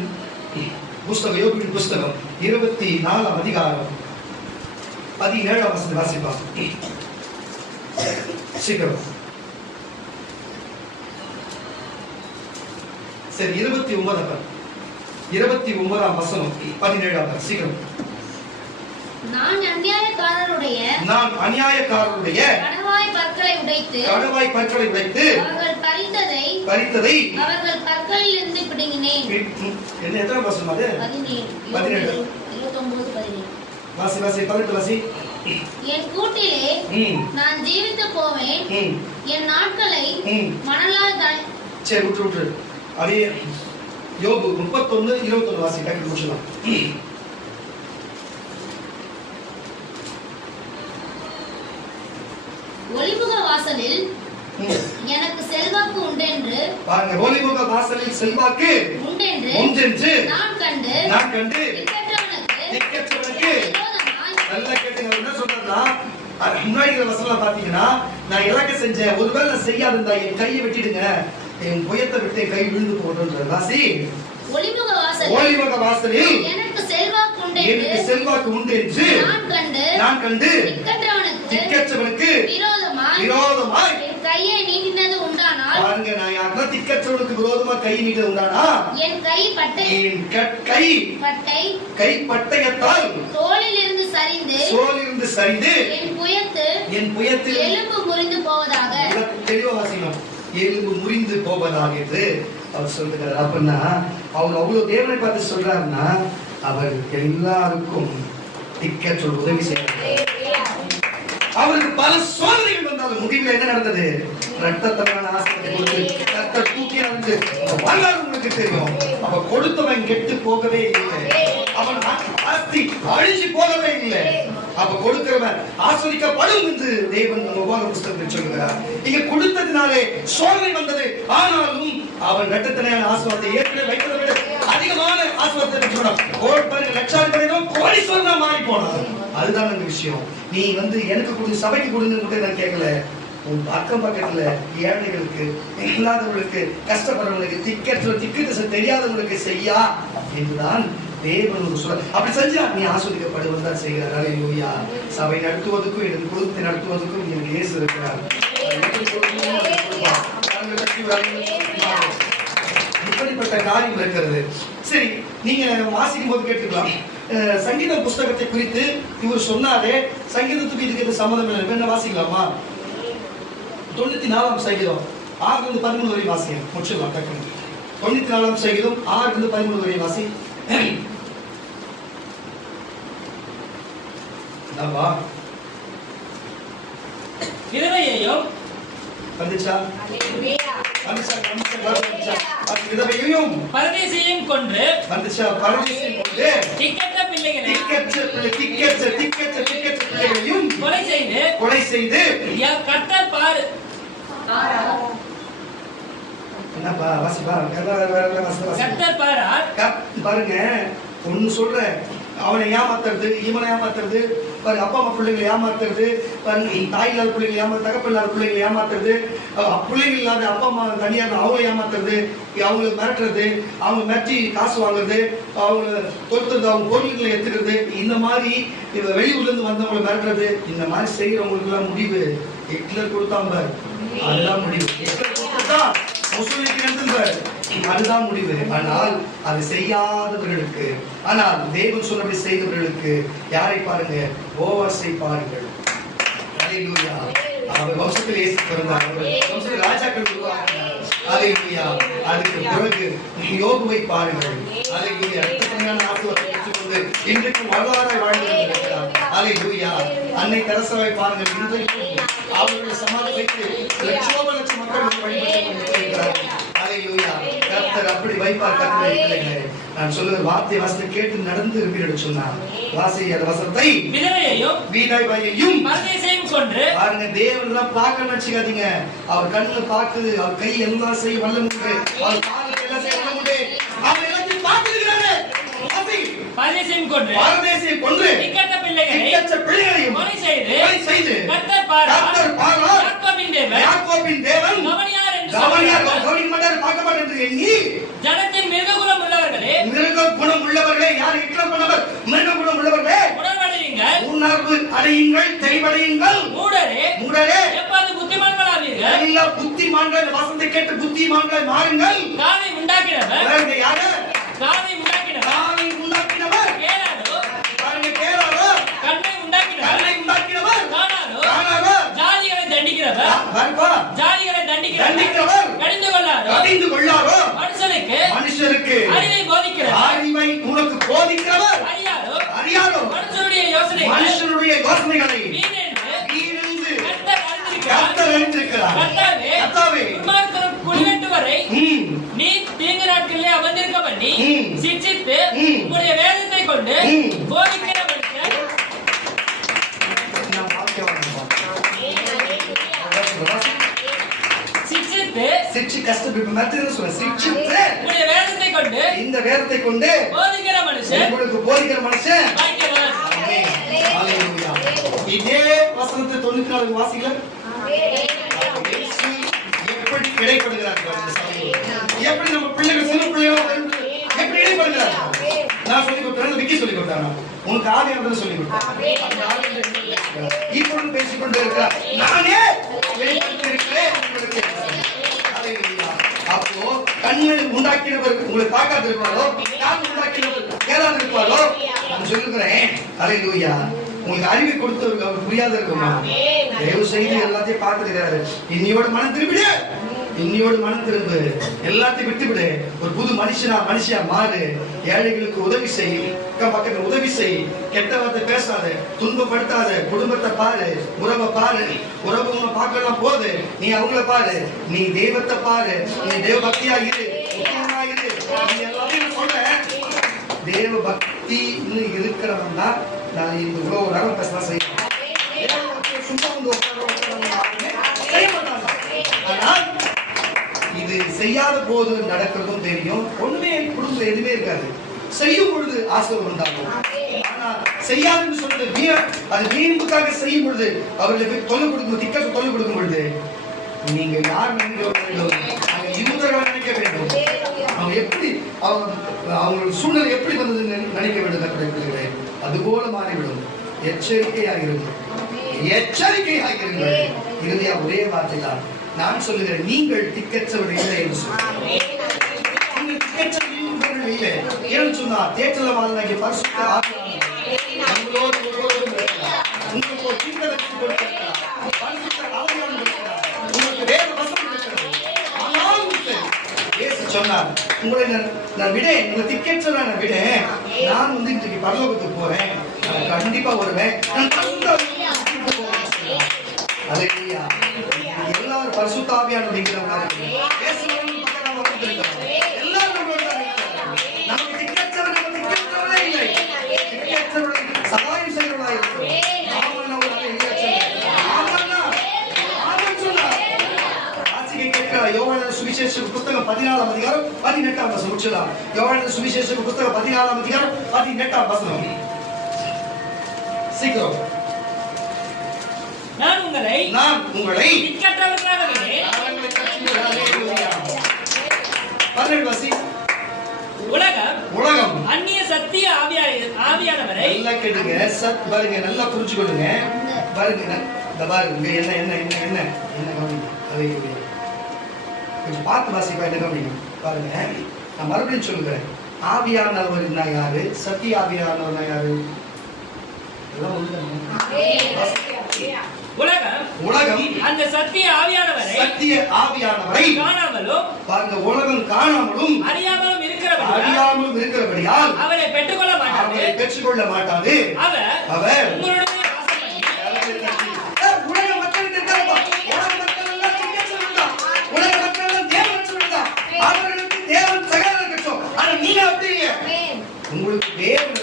புஸ்தகம், யோபுவின் புஸ்தகம் 24ஆம் அதிகாரம் 17ஆம் வசனம் வாசிப்பாங்க. சீக்கிரம். சரி, 29ஆம் வசனம் 17ஆம் சீக்கிரம். நான் அநியாயக்காரருடைய கடவாய் பற்களை உடைத்து அவர்கள் பறித்ததை அவர்கள் பற்களில் இருந்து பிடுங்கினேன். என்ன எத்தனை வசனம் அது? 17. 29 வாசி 18 வாசி. என் கூட்டிலே நான் ஜீவித்து போவேன், என் நாட்களை மணலால். சரி, விட்டு அதே யோபு 31:21 வாசி. டக்கு முடிச்சலாம். ஒளிமுக வாசலில் பாருங்க, ஒலிமுக வாசலில் செல்வாக்கு உண்டென்று நான் கண்டு திக்கற்றவனுக்கு நல்லா கேட்டுங்க. அவர் என்ன சொல்றாருன்னா, முன்னாடி வசனம் பாத்தீங்கன்னா, நான் இலக்க செஞ்சேன், ஒருவேளை நான் செய்யாதிருந்தா என் கையை வெட்டிடுங்க, என் புயத்தை விட்டு கை விழுந்து போடுன்ற வாசி. ஒலிமுக வாசலில் எனக்கு செல்வாக்கு உண்டு என்று நான் கண்டு திக்கற்றவனுக்கு விரோதமாய் கையை நீட்டினது உண்டானால், பாருங்க, நான் யாருன்னா திக்கற்றவனுக்கு விரோதமா கை நீட்டினது உண்டானா, என் கை பட்டயத்தால் தோலிலிருந்து சரிந்து என் புயத்து எலும்பு முறிந்து போவதாக. தெளிவா வாசிக்கணும். எலும்பு முறிந்து போவதாக என்று அவர் சொல்லுகிறார். அப்படின்னா அவர் அவ்வளவு தேவனை பார்த்து சொல்றாருன்னா, அவர் எல்லாருக்கும் திக்கற்ற உதவி செய்கிறார். அவருக்கு பல சோதனைகள் வந்தாலும் முடிவில் என்ன நடந்தது? ரத்தத்தமான ஆசனத்தை கொடுத்து ரத்த தூக்கி வந்து வரலாறு உங்களுக்கு தெரியும். அவ கொடுத்தவன் கெட்டு போகவே இல்லை, அவன் ஆஸ்தி அழிஞ்சு போகவே இல்லை. அப்ப கொடுக்கிறவன் ஆஸ்வதிக்கப்படும் என்று தேவன் உபாக புஸ்தகத்தில் சொல்கிறார். இங்க கொடுத்ததினாலே சோதனை வந்தது, ஆனாலும் அவன் ரத்தத்தினான ஆசீர்வாதத்தை ஏற்கனவே வைத்ததை விட அதிகமான ஆசீர்வாதத்தை பெற்றுக்கொண்டான். லட்சாதிபதியும் கோடீஸ்வரனா மாறி போனான். அதுதான் அந்த விஷயம். நீ எனக்கு கொடுத்து சபைக்கு கொடுங்க நான் கேட்கல, உன் அக்கம் பக்கத்துல ஏழைகளுக்கு, இல்லாதவர்களுக்கு, கஷ்டப்படுறவங்களுக்கு, திக்கு திசை தெரியாதவங்களுக்கு செய்யா என்றுதான் தேவன் ஒரு சொல்ல. அப்படி செஞ்சா நீ ஆஸ்வதிக்கப்படுவதுதான் செய்கிறார். அல்லேலூயா. சபை நடத்துவதற்கும் எனக்கு குடும்பத்தை நடத்துவதற்கும் எனக்கு இயேசு இருக்கிறார். இப்படிப்பட்ட காரியம் இருக்கிறது. சரி, நீங்க வாசிக்கும் போது கேட்டுக்கலாம், சங்கீத புஸ்தகத்தை குறித்து இவர் சொன்னாரே, சங்கீதத்துக்கு இதுக்கு சம்மதம் இல்லை, என்ன வாசிக்கலாமா? 94ஆம் சங்கீதம் 6-13 வரை வாசிங்க, முடிச்சிடலாம் டக்குனு. 94ஆம் சங்கீதம் 6-13 வரை வாசி. விதவையையும் பரதேசியையும் கொன்று திக்கற்ற பிள்ளைகளையும் கொலை செய்து கர்த்தர் பாரு. பாருங்க, ஒண்ணு சொல்றேன், அவனை ஏமாத்துறது, இவனை ஏமாத்துறது, அப்பா அம்மா பிள்ளைங்களை ஏமாத்துறது, தாய் இல்லாத பிள்ளைங்களை ஏமாத்து, தகப்ப இல்லாத பிள்ளைங்களை ஏமாத்துறது, பிள்ளைகள் இல்லாத அப்பா அம்மா தனியாக அவங்களை ஏமாத்துறது, அவங்களை மிரட்டுறது, அவங்க மிரட்டி காசு வாங்குறது, அவங்களை தொடுத்துறது, அவங்க பொருள்களை எடுத்துக்கிறது, இந்த மாதிரி வெளியூர்ல இருந்து வந்தவங்களை மிரட்டுறது, இந்த மாதிரி செய்யறவங்களுக்கு எல்லாம் முடிவு ஹிட்லர் கொடுத்தாங்க. அதுதான் முடிவு. ஹிட்லர் கொடுத்தா அதுதான் முடிவு. ஆனால் அது செய்யாதவர்களுக்கு, ஆனால் தேவன் சொன்னபடி செய்தவர்களுக்கு யாரை பாருங்க? போவாசை பாருங்கள். அல்லேலூயா. அவர் வம்சத்தில் இயேசு பிறந்தார், வம்சத்தில் ராஜாக்கள் உருவாக்கினார். அல்லேலூயா. அதுக்கு பிறகு யோபுவை பாருங்கள். அல்லேலூயா. ஆசீர்வாதத்தை பெற்றுக்கொண்டு இன்றைக்கு வரலாறாய் வாழ்ந்து கொண்டிருக்கிறார். அல்லேலூயா. அன்னை தெரசாவை பாருங்கள், இன்றைக்கு அவர்களுடைய சமாதி வைத்து லட்சோப லட்சம் மக்கள் வழிபட்டுக் கொண்டிருக்கிறார்கள். அல்லேலூயா. கர்த்தர் அப்படி வைப்பார். கர்த்தர் நான் சொல்லுற வார்த்தை வாசத்தை கேட்டு நடந்து இருப்பீர்கள் சொன்னார். வாசி அந்த வசனத்தை விதவையையும் பரதேசியையும் கொன்று பாருங்க. தேவன் எல்லாம் பார்க்க நினைச்சுக்காதீங்க. அவர் கண்ணு பார்க்குது, அவர் கை எல்லாம் செய்ய வல்லமுண்டு, அவர் கால் எல்லாம் செய்ய வல்லமுண்டு, அவர் எல்லாத்தையும் பார்த்துக்கிறாரு. பரதேசியையும் கொன்று திக்கற்ற பிள்ளைகளையும் கொலை செய்து கர்த்தர் பாரார். யாக்கோபின் தேவன் கவனியார் என்று பார்க்க மாட்டேன் என்று எண்ணி ஜனத்தின் மிருககுணம் உள்ளவர்களே, யார் ஹிட்லர் பண்ணவர்? மிருககுணம் உள்ளவர்களே, உணர்வு அடையுங்கள், தெளிவடையுங்கள். மூடரே எப்போது புத்திமான்களாவீர்கள்? எல்லா புத்திமான்கள் வசனத்தை கேட்டு புத்திமான்கள் மாறுங்கள். காதை உண்டாக்கினவர் யாரு? காதை உண்டாக்கினவர் கேளாரோ. பாருங்க, கேளாரோ. கண்ணை உண்டாக்கினவர் காணாரோ. ஜாதிகளை தண்டிக்கிறவர் கடிந்து கொள்ளாரோ. மனுஷருக்கு அறிவை உனக்கு போதிக்கிறவர் அறியாரோ. மனுஷனுடைய யோசனைகளை கர்த்தர் அறிந்திருக்கிறார். கர்த்தாவே, குடிவெட்டுவரை நீ தீங்கு நாட்களிலே அமர்ந்திருக்க பண்ணி சிட்சித்து உங்களுடைய வேதத்தை கொண்டு போதிக்கிறவருக்கு சிட்சித்து சிக்ஷித்து கஷ்டப்பட்டு மத்திய சொல்ல சிக்ஷித்து உங்களுடைய வேதத்தை கொண்டு இந்த வேதத்தை கொண்டு போதிக்கிற மனுஷன் உங்களுக்கு போதிக்கிற மனுஷன் பாக்கியவான். ஹalleluya. இதே வசனத்தை 94 வாசிக்கலாம். இயேசு எப்படி இடைப்படுகிறார்கள் இந்த சபையில்? எப்படி நம்ம பிள்ளைகள் சின்ன பிள்ளைகள் எப்படி இடைப்படுகிறார்கள்? நான் சொல்லி கொடுத்தேன், விக்கி சொல்லி கொடுத்தாங்க. உனக்கு ஆவியானவர் சொல்லி கொடுத்தாங்க. அந்த ஆவியானவர் இப்பொழுது பேசிக்கொண்டு இருக்கிறார். நானே வெளிப்படுத்தி இருக்கிறேன் உங்களுக்கு. ஹalleluya. அப்போ கண்களை உண்டாக்கினவர் உங்களை பார்க்காது இருப்பாரோ, நான் உண்டாக்கினவர் கேளாது இருப்பாரோ, நான் சொல்லுகிறேன். ஹalleluya. உங்களுக்கு அறிவை கொடுத்தவருக்கு அவர் புரியாத இருக்குமா? தேவ செய்தி எல்லாத்தையும் பார்த்துக்கிறாரு. இன்னையோட மனம் திரும்பிடு, இன்னையோட மனம் திரும்பு, எல்லாத்தையும் விட்டு விடு, ஒரு புது மனுஷியா மாறு, ஏழைகளுக்கு உதவி செய், பக்கத்துல உதவி செய், கெட்ட வார்த்தை பேசாத, துன்பப்படுத்தாத, குடும்பத்தை பாரு, உறவை பாரு, உறவு பார்க்கலாம் போது நீ அவங்கள பாரு, நீ தெய்வத்தை பாரு, நீ தேவ பக்தியா இரு, இரு. நீ எல்லாத்தையும் சொல்றேன். தேவ பக்தி இருக்கிறவன் தான் நான் இந்த உலக நேரம் பேசலாம் செய்யணும். சும்மா வந்து செய்ய மாட்டாங்க. ஆனால் இது செய்யாத போது நடக்கிறதும் தெரியும். ஒண்ணுமே குடும்பம் எதுவுமே இருக்காது. செய்யும் பொழுது ஆசீர்வாதம் உண்டாகும். ஆனா செய்யாதுன்னு சொல்றது அது வீம்புக்காக செய்யும் பொழுது அவர்களுக்கு தொல்லை கொடுக்கும், திக்கத்து தொல்லை கொடுக்கும் பொழுது நீங்க யார் நினைக்க வேண்டும்? யூதர்கள் நினைக்க வேண்டும். அவங்க எப்படி அவங்களோட சூழ்நிலை எப்படி வந்தது நினைக்க வேண்டும். கட்டளை அதுபோல மாறிவிடும். எச்சரிக்கையாக இருங்கள், எச்சரிக்கையாக இருங்கள். இறுதியா ஒரே வார்த்தை தான் நான் சொல்லுகிறேன், நீங்கள் திக்கற்றவர்கள் இல்லை என்று சொல்லுங்கள். நீங்கள் திக்கற்றவர்கள் இல்லை ஏன்னு சொன்னா தேற்றல வாழ்நாள் பரிசுத்த ஆவியானவர் உங்களோடு ஒருவரும் இருக்கிறார். உங்களுக்கு ஒரு தீர்க்கதரிசி கொடுத்திருக்கிறார், பரிசுத்த ஆவியானவர் இருக்கிறார், உங்களுக்கு வேத வசனம் இருக்கிறது. ஆனால் இயேசு சொன்னார், உங்களை நான் விடேன், உங்களை திக்கற்றவரை நான் விடேன். நான் வந்து இன்றைக்கு பரலோகத்துக்கு போறேன், நான் கண்டிப்பா வருவேன், நான் பரிசுத்த ஆவியானவர் போறேன். ஹalleluya. எல்லாரும் பரிசுத்த ஆவியானவர் இருக்கிறவங்க இயேசுவின் பக்கம் வந்திருக்காங்க. எல்லாரும் நம்மளோட இருக்கிறாங்க. நமக்கு திக்கற்றவரே இல்லை. திக்கற்றவரை சகாயம் செய்கிறவராய் இருக்கிறோம். ஆமென். யோவான் சுவிசேஷ புத்தகம் 14ஆம் அதிகாரம் 18ஆம் வசனம் முடிச்சலாம். யோவான் சுவிசேஷ புத்தகம் 14ஆம் அதிகாரம் 18ஆம் வசனம். சீக்கிரம். நான் உங்களை திக்கற்றவர்களாக விடேன். உலகம் அந்நிய சத்திய ஆவியானவரை நல்லா கேளுங்க. சத் பாருங்க, நல்லா புரிஞ்சுக்கொள்ளுங்க. பாருங்க இந்த பாருங்க என்ன என்ன என்ன என்ன என்ன கவனிங்க. அதை கொஞ்சம் பார்த்து வாசிப்பா. என்ன கவனிங்க பாருங்க. நான் மறுபடியும் சொல்லுகிறேன். ஆவியானவர்னா யாரு? சத்திய ஆவியானவர்னா யாரு? எல்லாம் உலகம் அந்த சத்திய ஆவியானவரை காணாமலும் பாருங்க, உலகம் காணாமலும் அறியாமலும் இருக்கிறபடியால் அவரை பெற்றுக்கொள்ள மாட்டாது. அவர் உங்களுடைய உலக மக்களுக்கு இருக்காப்பா. உலக மக்கள் எல்லாம் திக்கற்றவர்கள் தான். உலக மக்கள் எல்லாம் தேவனற்றவர்கள் தான். அவர்களுக்கு தேவன் சகலரும் இருக்கட்டும். ஆனா நீங்க அப்படி உங்களுக்கு தேவன்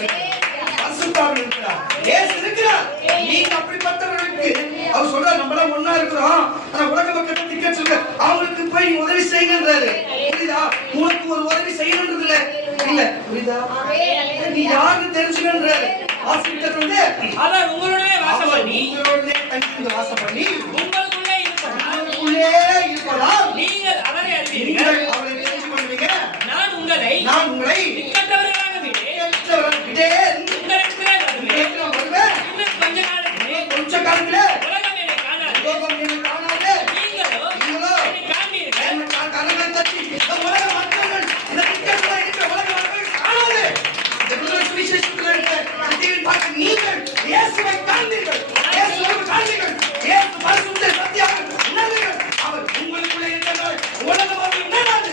பரிசுத்தாவி இருக்கிறார், இயேசு இருக்கிறார். நீங்க அப்படிப்பட்டவர்களுக்கு அவர் சொல்றார், நம்ம எல்லாம் ஒண்ணா இருக்கிறோம், ஆனா உலக மக்கள் திக்கற்றவங்க, அவங்களுக்கு போய் நீ உதவி செய்யுங்கன்றாரு. புரியுதா? உனக்கு ஒரு உதவி செய்யணுன்றது இல்ல. புரியுதா? நீ யாருன்னு தெரிஞ்சுக்கன்றாரு. வாசிக்கிறது அவர் உங்களுடைய வாசம் பண்ணி உங்களுக்குள்ளே இருப்பதால் நீங்கள் அவரை அறிவீர்கள். அவரை தெரிந்து கொள்வீங்க. நான் உங்களை திக்கற்றவர்களாக விடேன். உங்களிடத்திலே வருவேன். இன்னும் கொஞ்ச காலத்திலே உலகம் என்னை காணாது. நீங்களோ என்னை காண்பீர்கள். உலக மக்கள் இந்த திக்கற்றவர்களாக இருக்கிற உலக மக்கள் காணாது. இந்த புதிய சுவிசேஷத்தில் இருக்கிற நீங்கள் இயேசுவை காண்பீர்கள். இயேசுவை காண்பீர்கள். இயேசு பரிசுத்த சத்தியமாக உணர்வீர்கள். அவர் உங்களுக்குள்ளே இருக்கிறார். உலகம் அவர் உணராது.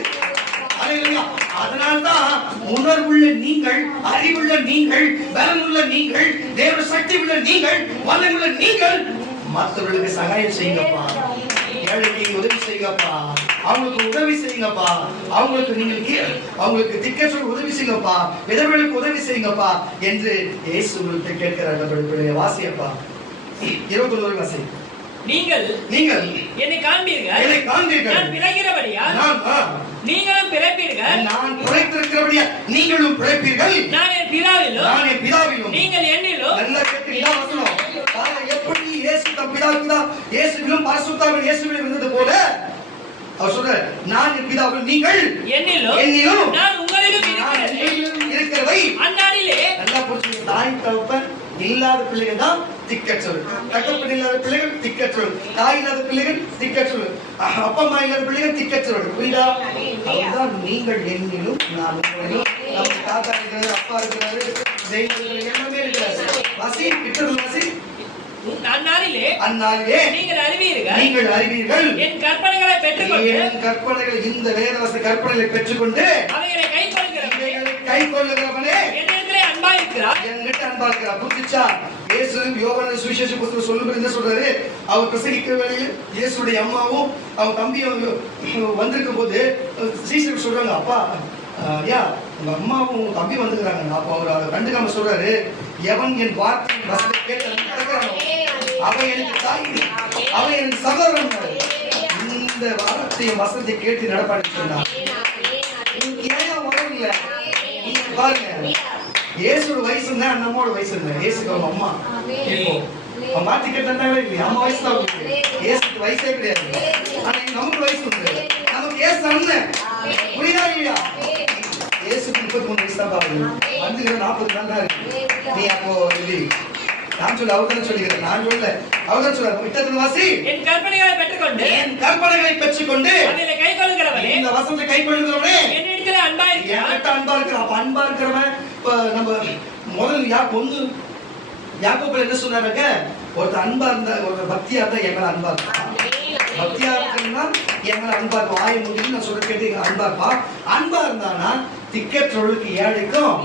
ஹalleluya. அதனால்தான் உணர்வுள்ள நீங்கள், அறிவுள்ள நீங்கள், பலமுள்ள நீங்கள், தேவ சக்தி உள்ள நீங்கள், வல்லமுள்ள நீங்கள் மற்றவர்களுக்கு சகாயம் செய்யுங்கப்பா. ஏழைக்கு உதவி செய்யுங்கப்பா. அவங்களுக்கு உதவி செய்யுங்கப்பா. அவங்களுக்கு திக்கற்றவர்களுக்கு உதவி செய்யுங்கப்பா. விதவைகளுக்கு உதவி செய்யுங்கப்பா என்று இயேசு உங்களுக்கு கேட்கிறார். வாசியப்பா 21 வாசி. நீங்கள் என்னை காண்பீர்கள். நான் விலகிற நீங்களும் பிறப்பீர்கள். நான் பிழைத்திருக்கிறபடியா நீங்களும் பிழைப்பீர்கள். நான் என் பிதாவிலும் நீங்கள் என்னிலும். நல்ல கேட்டீங்களா வசனம்? எப்படி இயேசு தம் பிதாவிலும் இயேசுவிலும் பரிசுத்தாவிலும் இயேசுவிலும் இருந்தது போல அவர் சொல்றார், நான் என் பிதாவிலும் நீங்கள் என்னிலும் நான் உங்களிலும் இருக்கிறவை. அந்நாளிலே நல்லா புரிஞ்சுங்க. தாய் தகப்பன் இல்லாத பிள்ளைகள் தான் திக்கற்றவர். தகப்பன் இல்லாத பிள்ளைகள் திக்கற்றவர். தாய் இல்லாத பிள்ளைகள் திக்கற்றவர். அப்பா அம்மா இல்லாத பிள்ளைகள் திக்கற்றவர். புரியுதா? அதுதான் நீங்கள் என்னிலும் நான் உங்களிலும். நம்ம தாத்தா இருக்கிறாரு, அப்பா இருக்கிறாரு, எல்லாமே இருக்கிறாரு. வாசி கிட்டது வாசி. அந்நாளிலே நீங்கள் அறிவீர்கள். என் கற்பனைகளை பெற்றுக்கொண்டு என் கற்பனைகளை இந்த வேதவச கற்பனைகளை பெற்றுக்கொண்டு அவைகளை கைக்கொள்ளுகிறவனே என்னிடத்திலே அன்பாயிருக்கிறார். என்கிட்ட அன்பா இருக்கிறார். புரிஞ்சுச்சா? இயேசு யோவான் சுவிசேஷ புத்தகம் சொல்லும்போது என்ன சொல்றாரு? அவர் பிரசங்கிக்கிற வேளையில் இயேசுடைய அம்மாவும் அவங்க தம்பியும் வந்திருக்கும் போது சீசர் சொல்றாங்க, அப்பா ஐயா உங்க அம்மாவும் உங்க தம்பி வந்துக்கிறாங்க. அப்போ அவர் அதை கண்டுக்காம சொல்றாரு, எவன் என் வார்த்தை வசனத்தை கேட்டு நடக்கிறானோ அவன் எனக்கு தாய், அவன் எனக்கு சகோதரன். இந்த வார்த்தையை வசனத்தை கேட்டு நடப்பான்னு சொன்னார். ஏன் வரவில்லை? நீங்க பாருங்க, இயேசுட வயசு இருந்தா நம்மோட வயசு இருந்தா இயேசுக்கு அவங்க அம்மா இப்போ மாத்தி கேட்டாங்களே இல்லையா? அம்மா வயசு தான் அவங்களுக்கு. இயேசுக்கு வயசே கிடையாது. ஆனா நமக்கு வயசு உண்டு. நமக்கு இயேசு அண்ணன். புரியுதா இல்லையா? இயேசுக்கு 33 வயசு தான் பாருங்க. வந்து 40 நாள் தான் இருக்கு. நீ அப்போ இல்லை நான் சொல்ல அவர்தான் சொல்லுகிறேன். நான் சொல்ல அவர்தான் சொல்றாரு. விட்டத்தின் வாசி. என் கற்பனைகளை பெற்றுக்கொண்டு அதிலே கைக்கொள்ளுகிறவனே, இந்த வசனத்தை கைக்கொள்ளுகிறவனே என்னிடத்திலே அன்பா இருக்கிறான். அன்பா இருக்கிறான். அப்ப அன்பா இருக்கிறவன் நம்ம முதல்ல யாக்கோபு என்ன சொன்னாருங்க? ஒருத்தர் அன்பா இருந்தா, ஒரு பக்தியா இருந்தா எங்களை அன்பா இருப்பான். பக்தியா இருக்குன்னா எங்களை அன்பா இருக்கும். வாய முடியும் நான் சொல்ற கேட்டு அன்பா இருப்பா. அன்பா இருந்தானா திக்கற்றவர்களுக்கு ஏழைக்கும்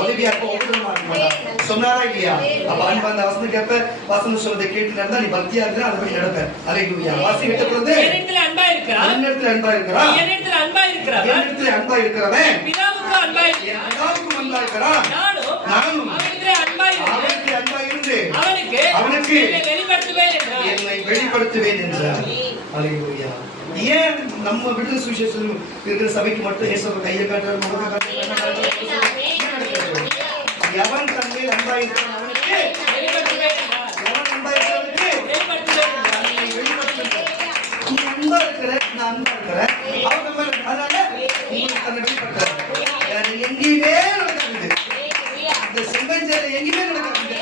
உதவியா இருக்கும். உபதமா இருக்க மாட்டான். சொன்னாரா இல்லையா? அப்ப அன்பா அந்த வசனம் கேட்ப, வசனம் சொல்றதை கேட்டு நடந்தா நீ பக்தியா இருக்கிற அதபடி நடப்ப. அல்லேலூயா. வாசி விட்ட பொழுது என்னிடத்திலே அன்பா இருக்கிறான். என்னிடத்திலே அன்பா இருக்கிறான். என்னிடத்திலே அன்பா இருக்கிறான். என்னிடத்திலே அன்பா இருக்கிறவன் பிதாவுக்கு அன்பா இருக்கிறான். பிதாவுக்கு அன்பா இருக்கிறான். நானும் அவனிடத்திலே அன்பா இருந்து அவனுக்கு என்னை வெளிப்படுத்துவேன் என்றார். அல்லேலூயா. ஏன் நம்ம விடுதலை சுவிசேஷம் இருக்கிற சபைக்கு மட்டும் இயேசுவை கையை காட்டுறாரு, முகத்தை காட்டுறாரு? எவன் தன்மேல் அன்பா இருக்கிறான் அவனுக்கு எவன் அன்பா இருக்கிறவனுக்கு வெளிப்படுத்துவேன். நீ அன்பா இருக்கிற, நான் அன்பா இருக்கிறேன், அவன் நம்ம அதனால உங்களுக்கு தன்னை வெளிப்படுத்துறாரு. எங்கேயுமே நடக்காது. இந்த செங்கஞ்சேல எங்கேயுமே நடக்காது.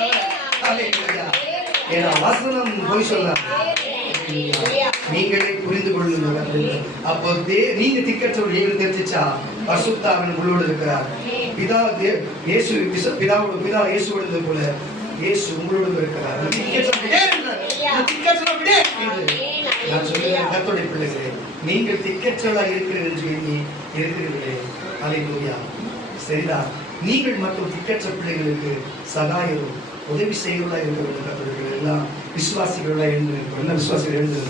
அல்லேலூயா. ஏன்னா வசனம் போய் சொல்லலாம். நீங்களே புரிந்து கொள்ளுங்கள். அப்போ நீங்க திக்கற்றவர் ஏழு தெரிஞ்சிச்சா? பரிசுத்தாவின் உள்ளோடு இருக்கிறார். பிதா இயேசுவோடு இருந்தது போல இயேசு உங்களோடு இருக்கிறார். நான் சொல்லுகிறேன் கர்த்தருடைய பிள்ளைகளே, நீங்கள் திக்கற்றவர்களா இருக்கிறீர்கள் என்று எண்ணி இருக்கிறீர்களே. அல்லேலூயா. சரிதான். நீங்கள் மற்றும் திக்கற்ற பிள்ளைகளுக்கு சகாயரும் உதவி செய்கிறவர்களா இருக்க வேண்டும். கர்த்தருடைய எல்லாம் விசுவாசிகளா எழுந்து என்ன விசுவாசிகள் எழுந்து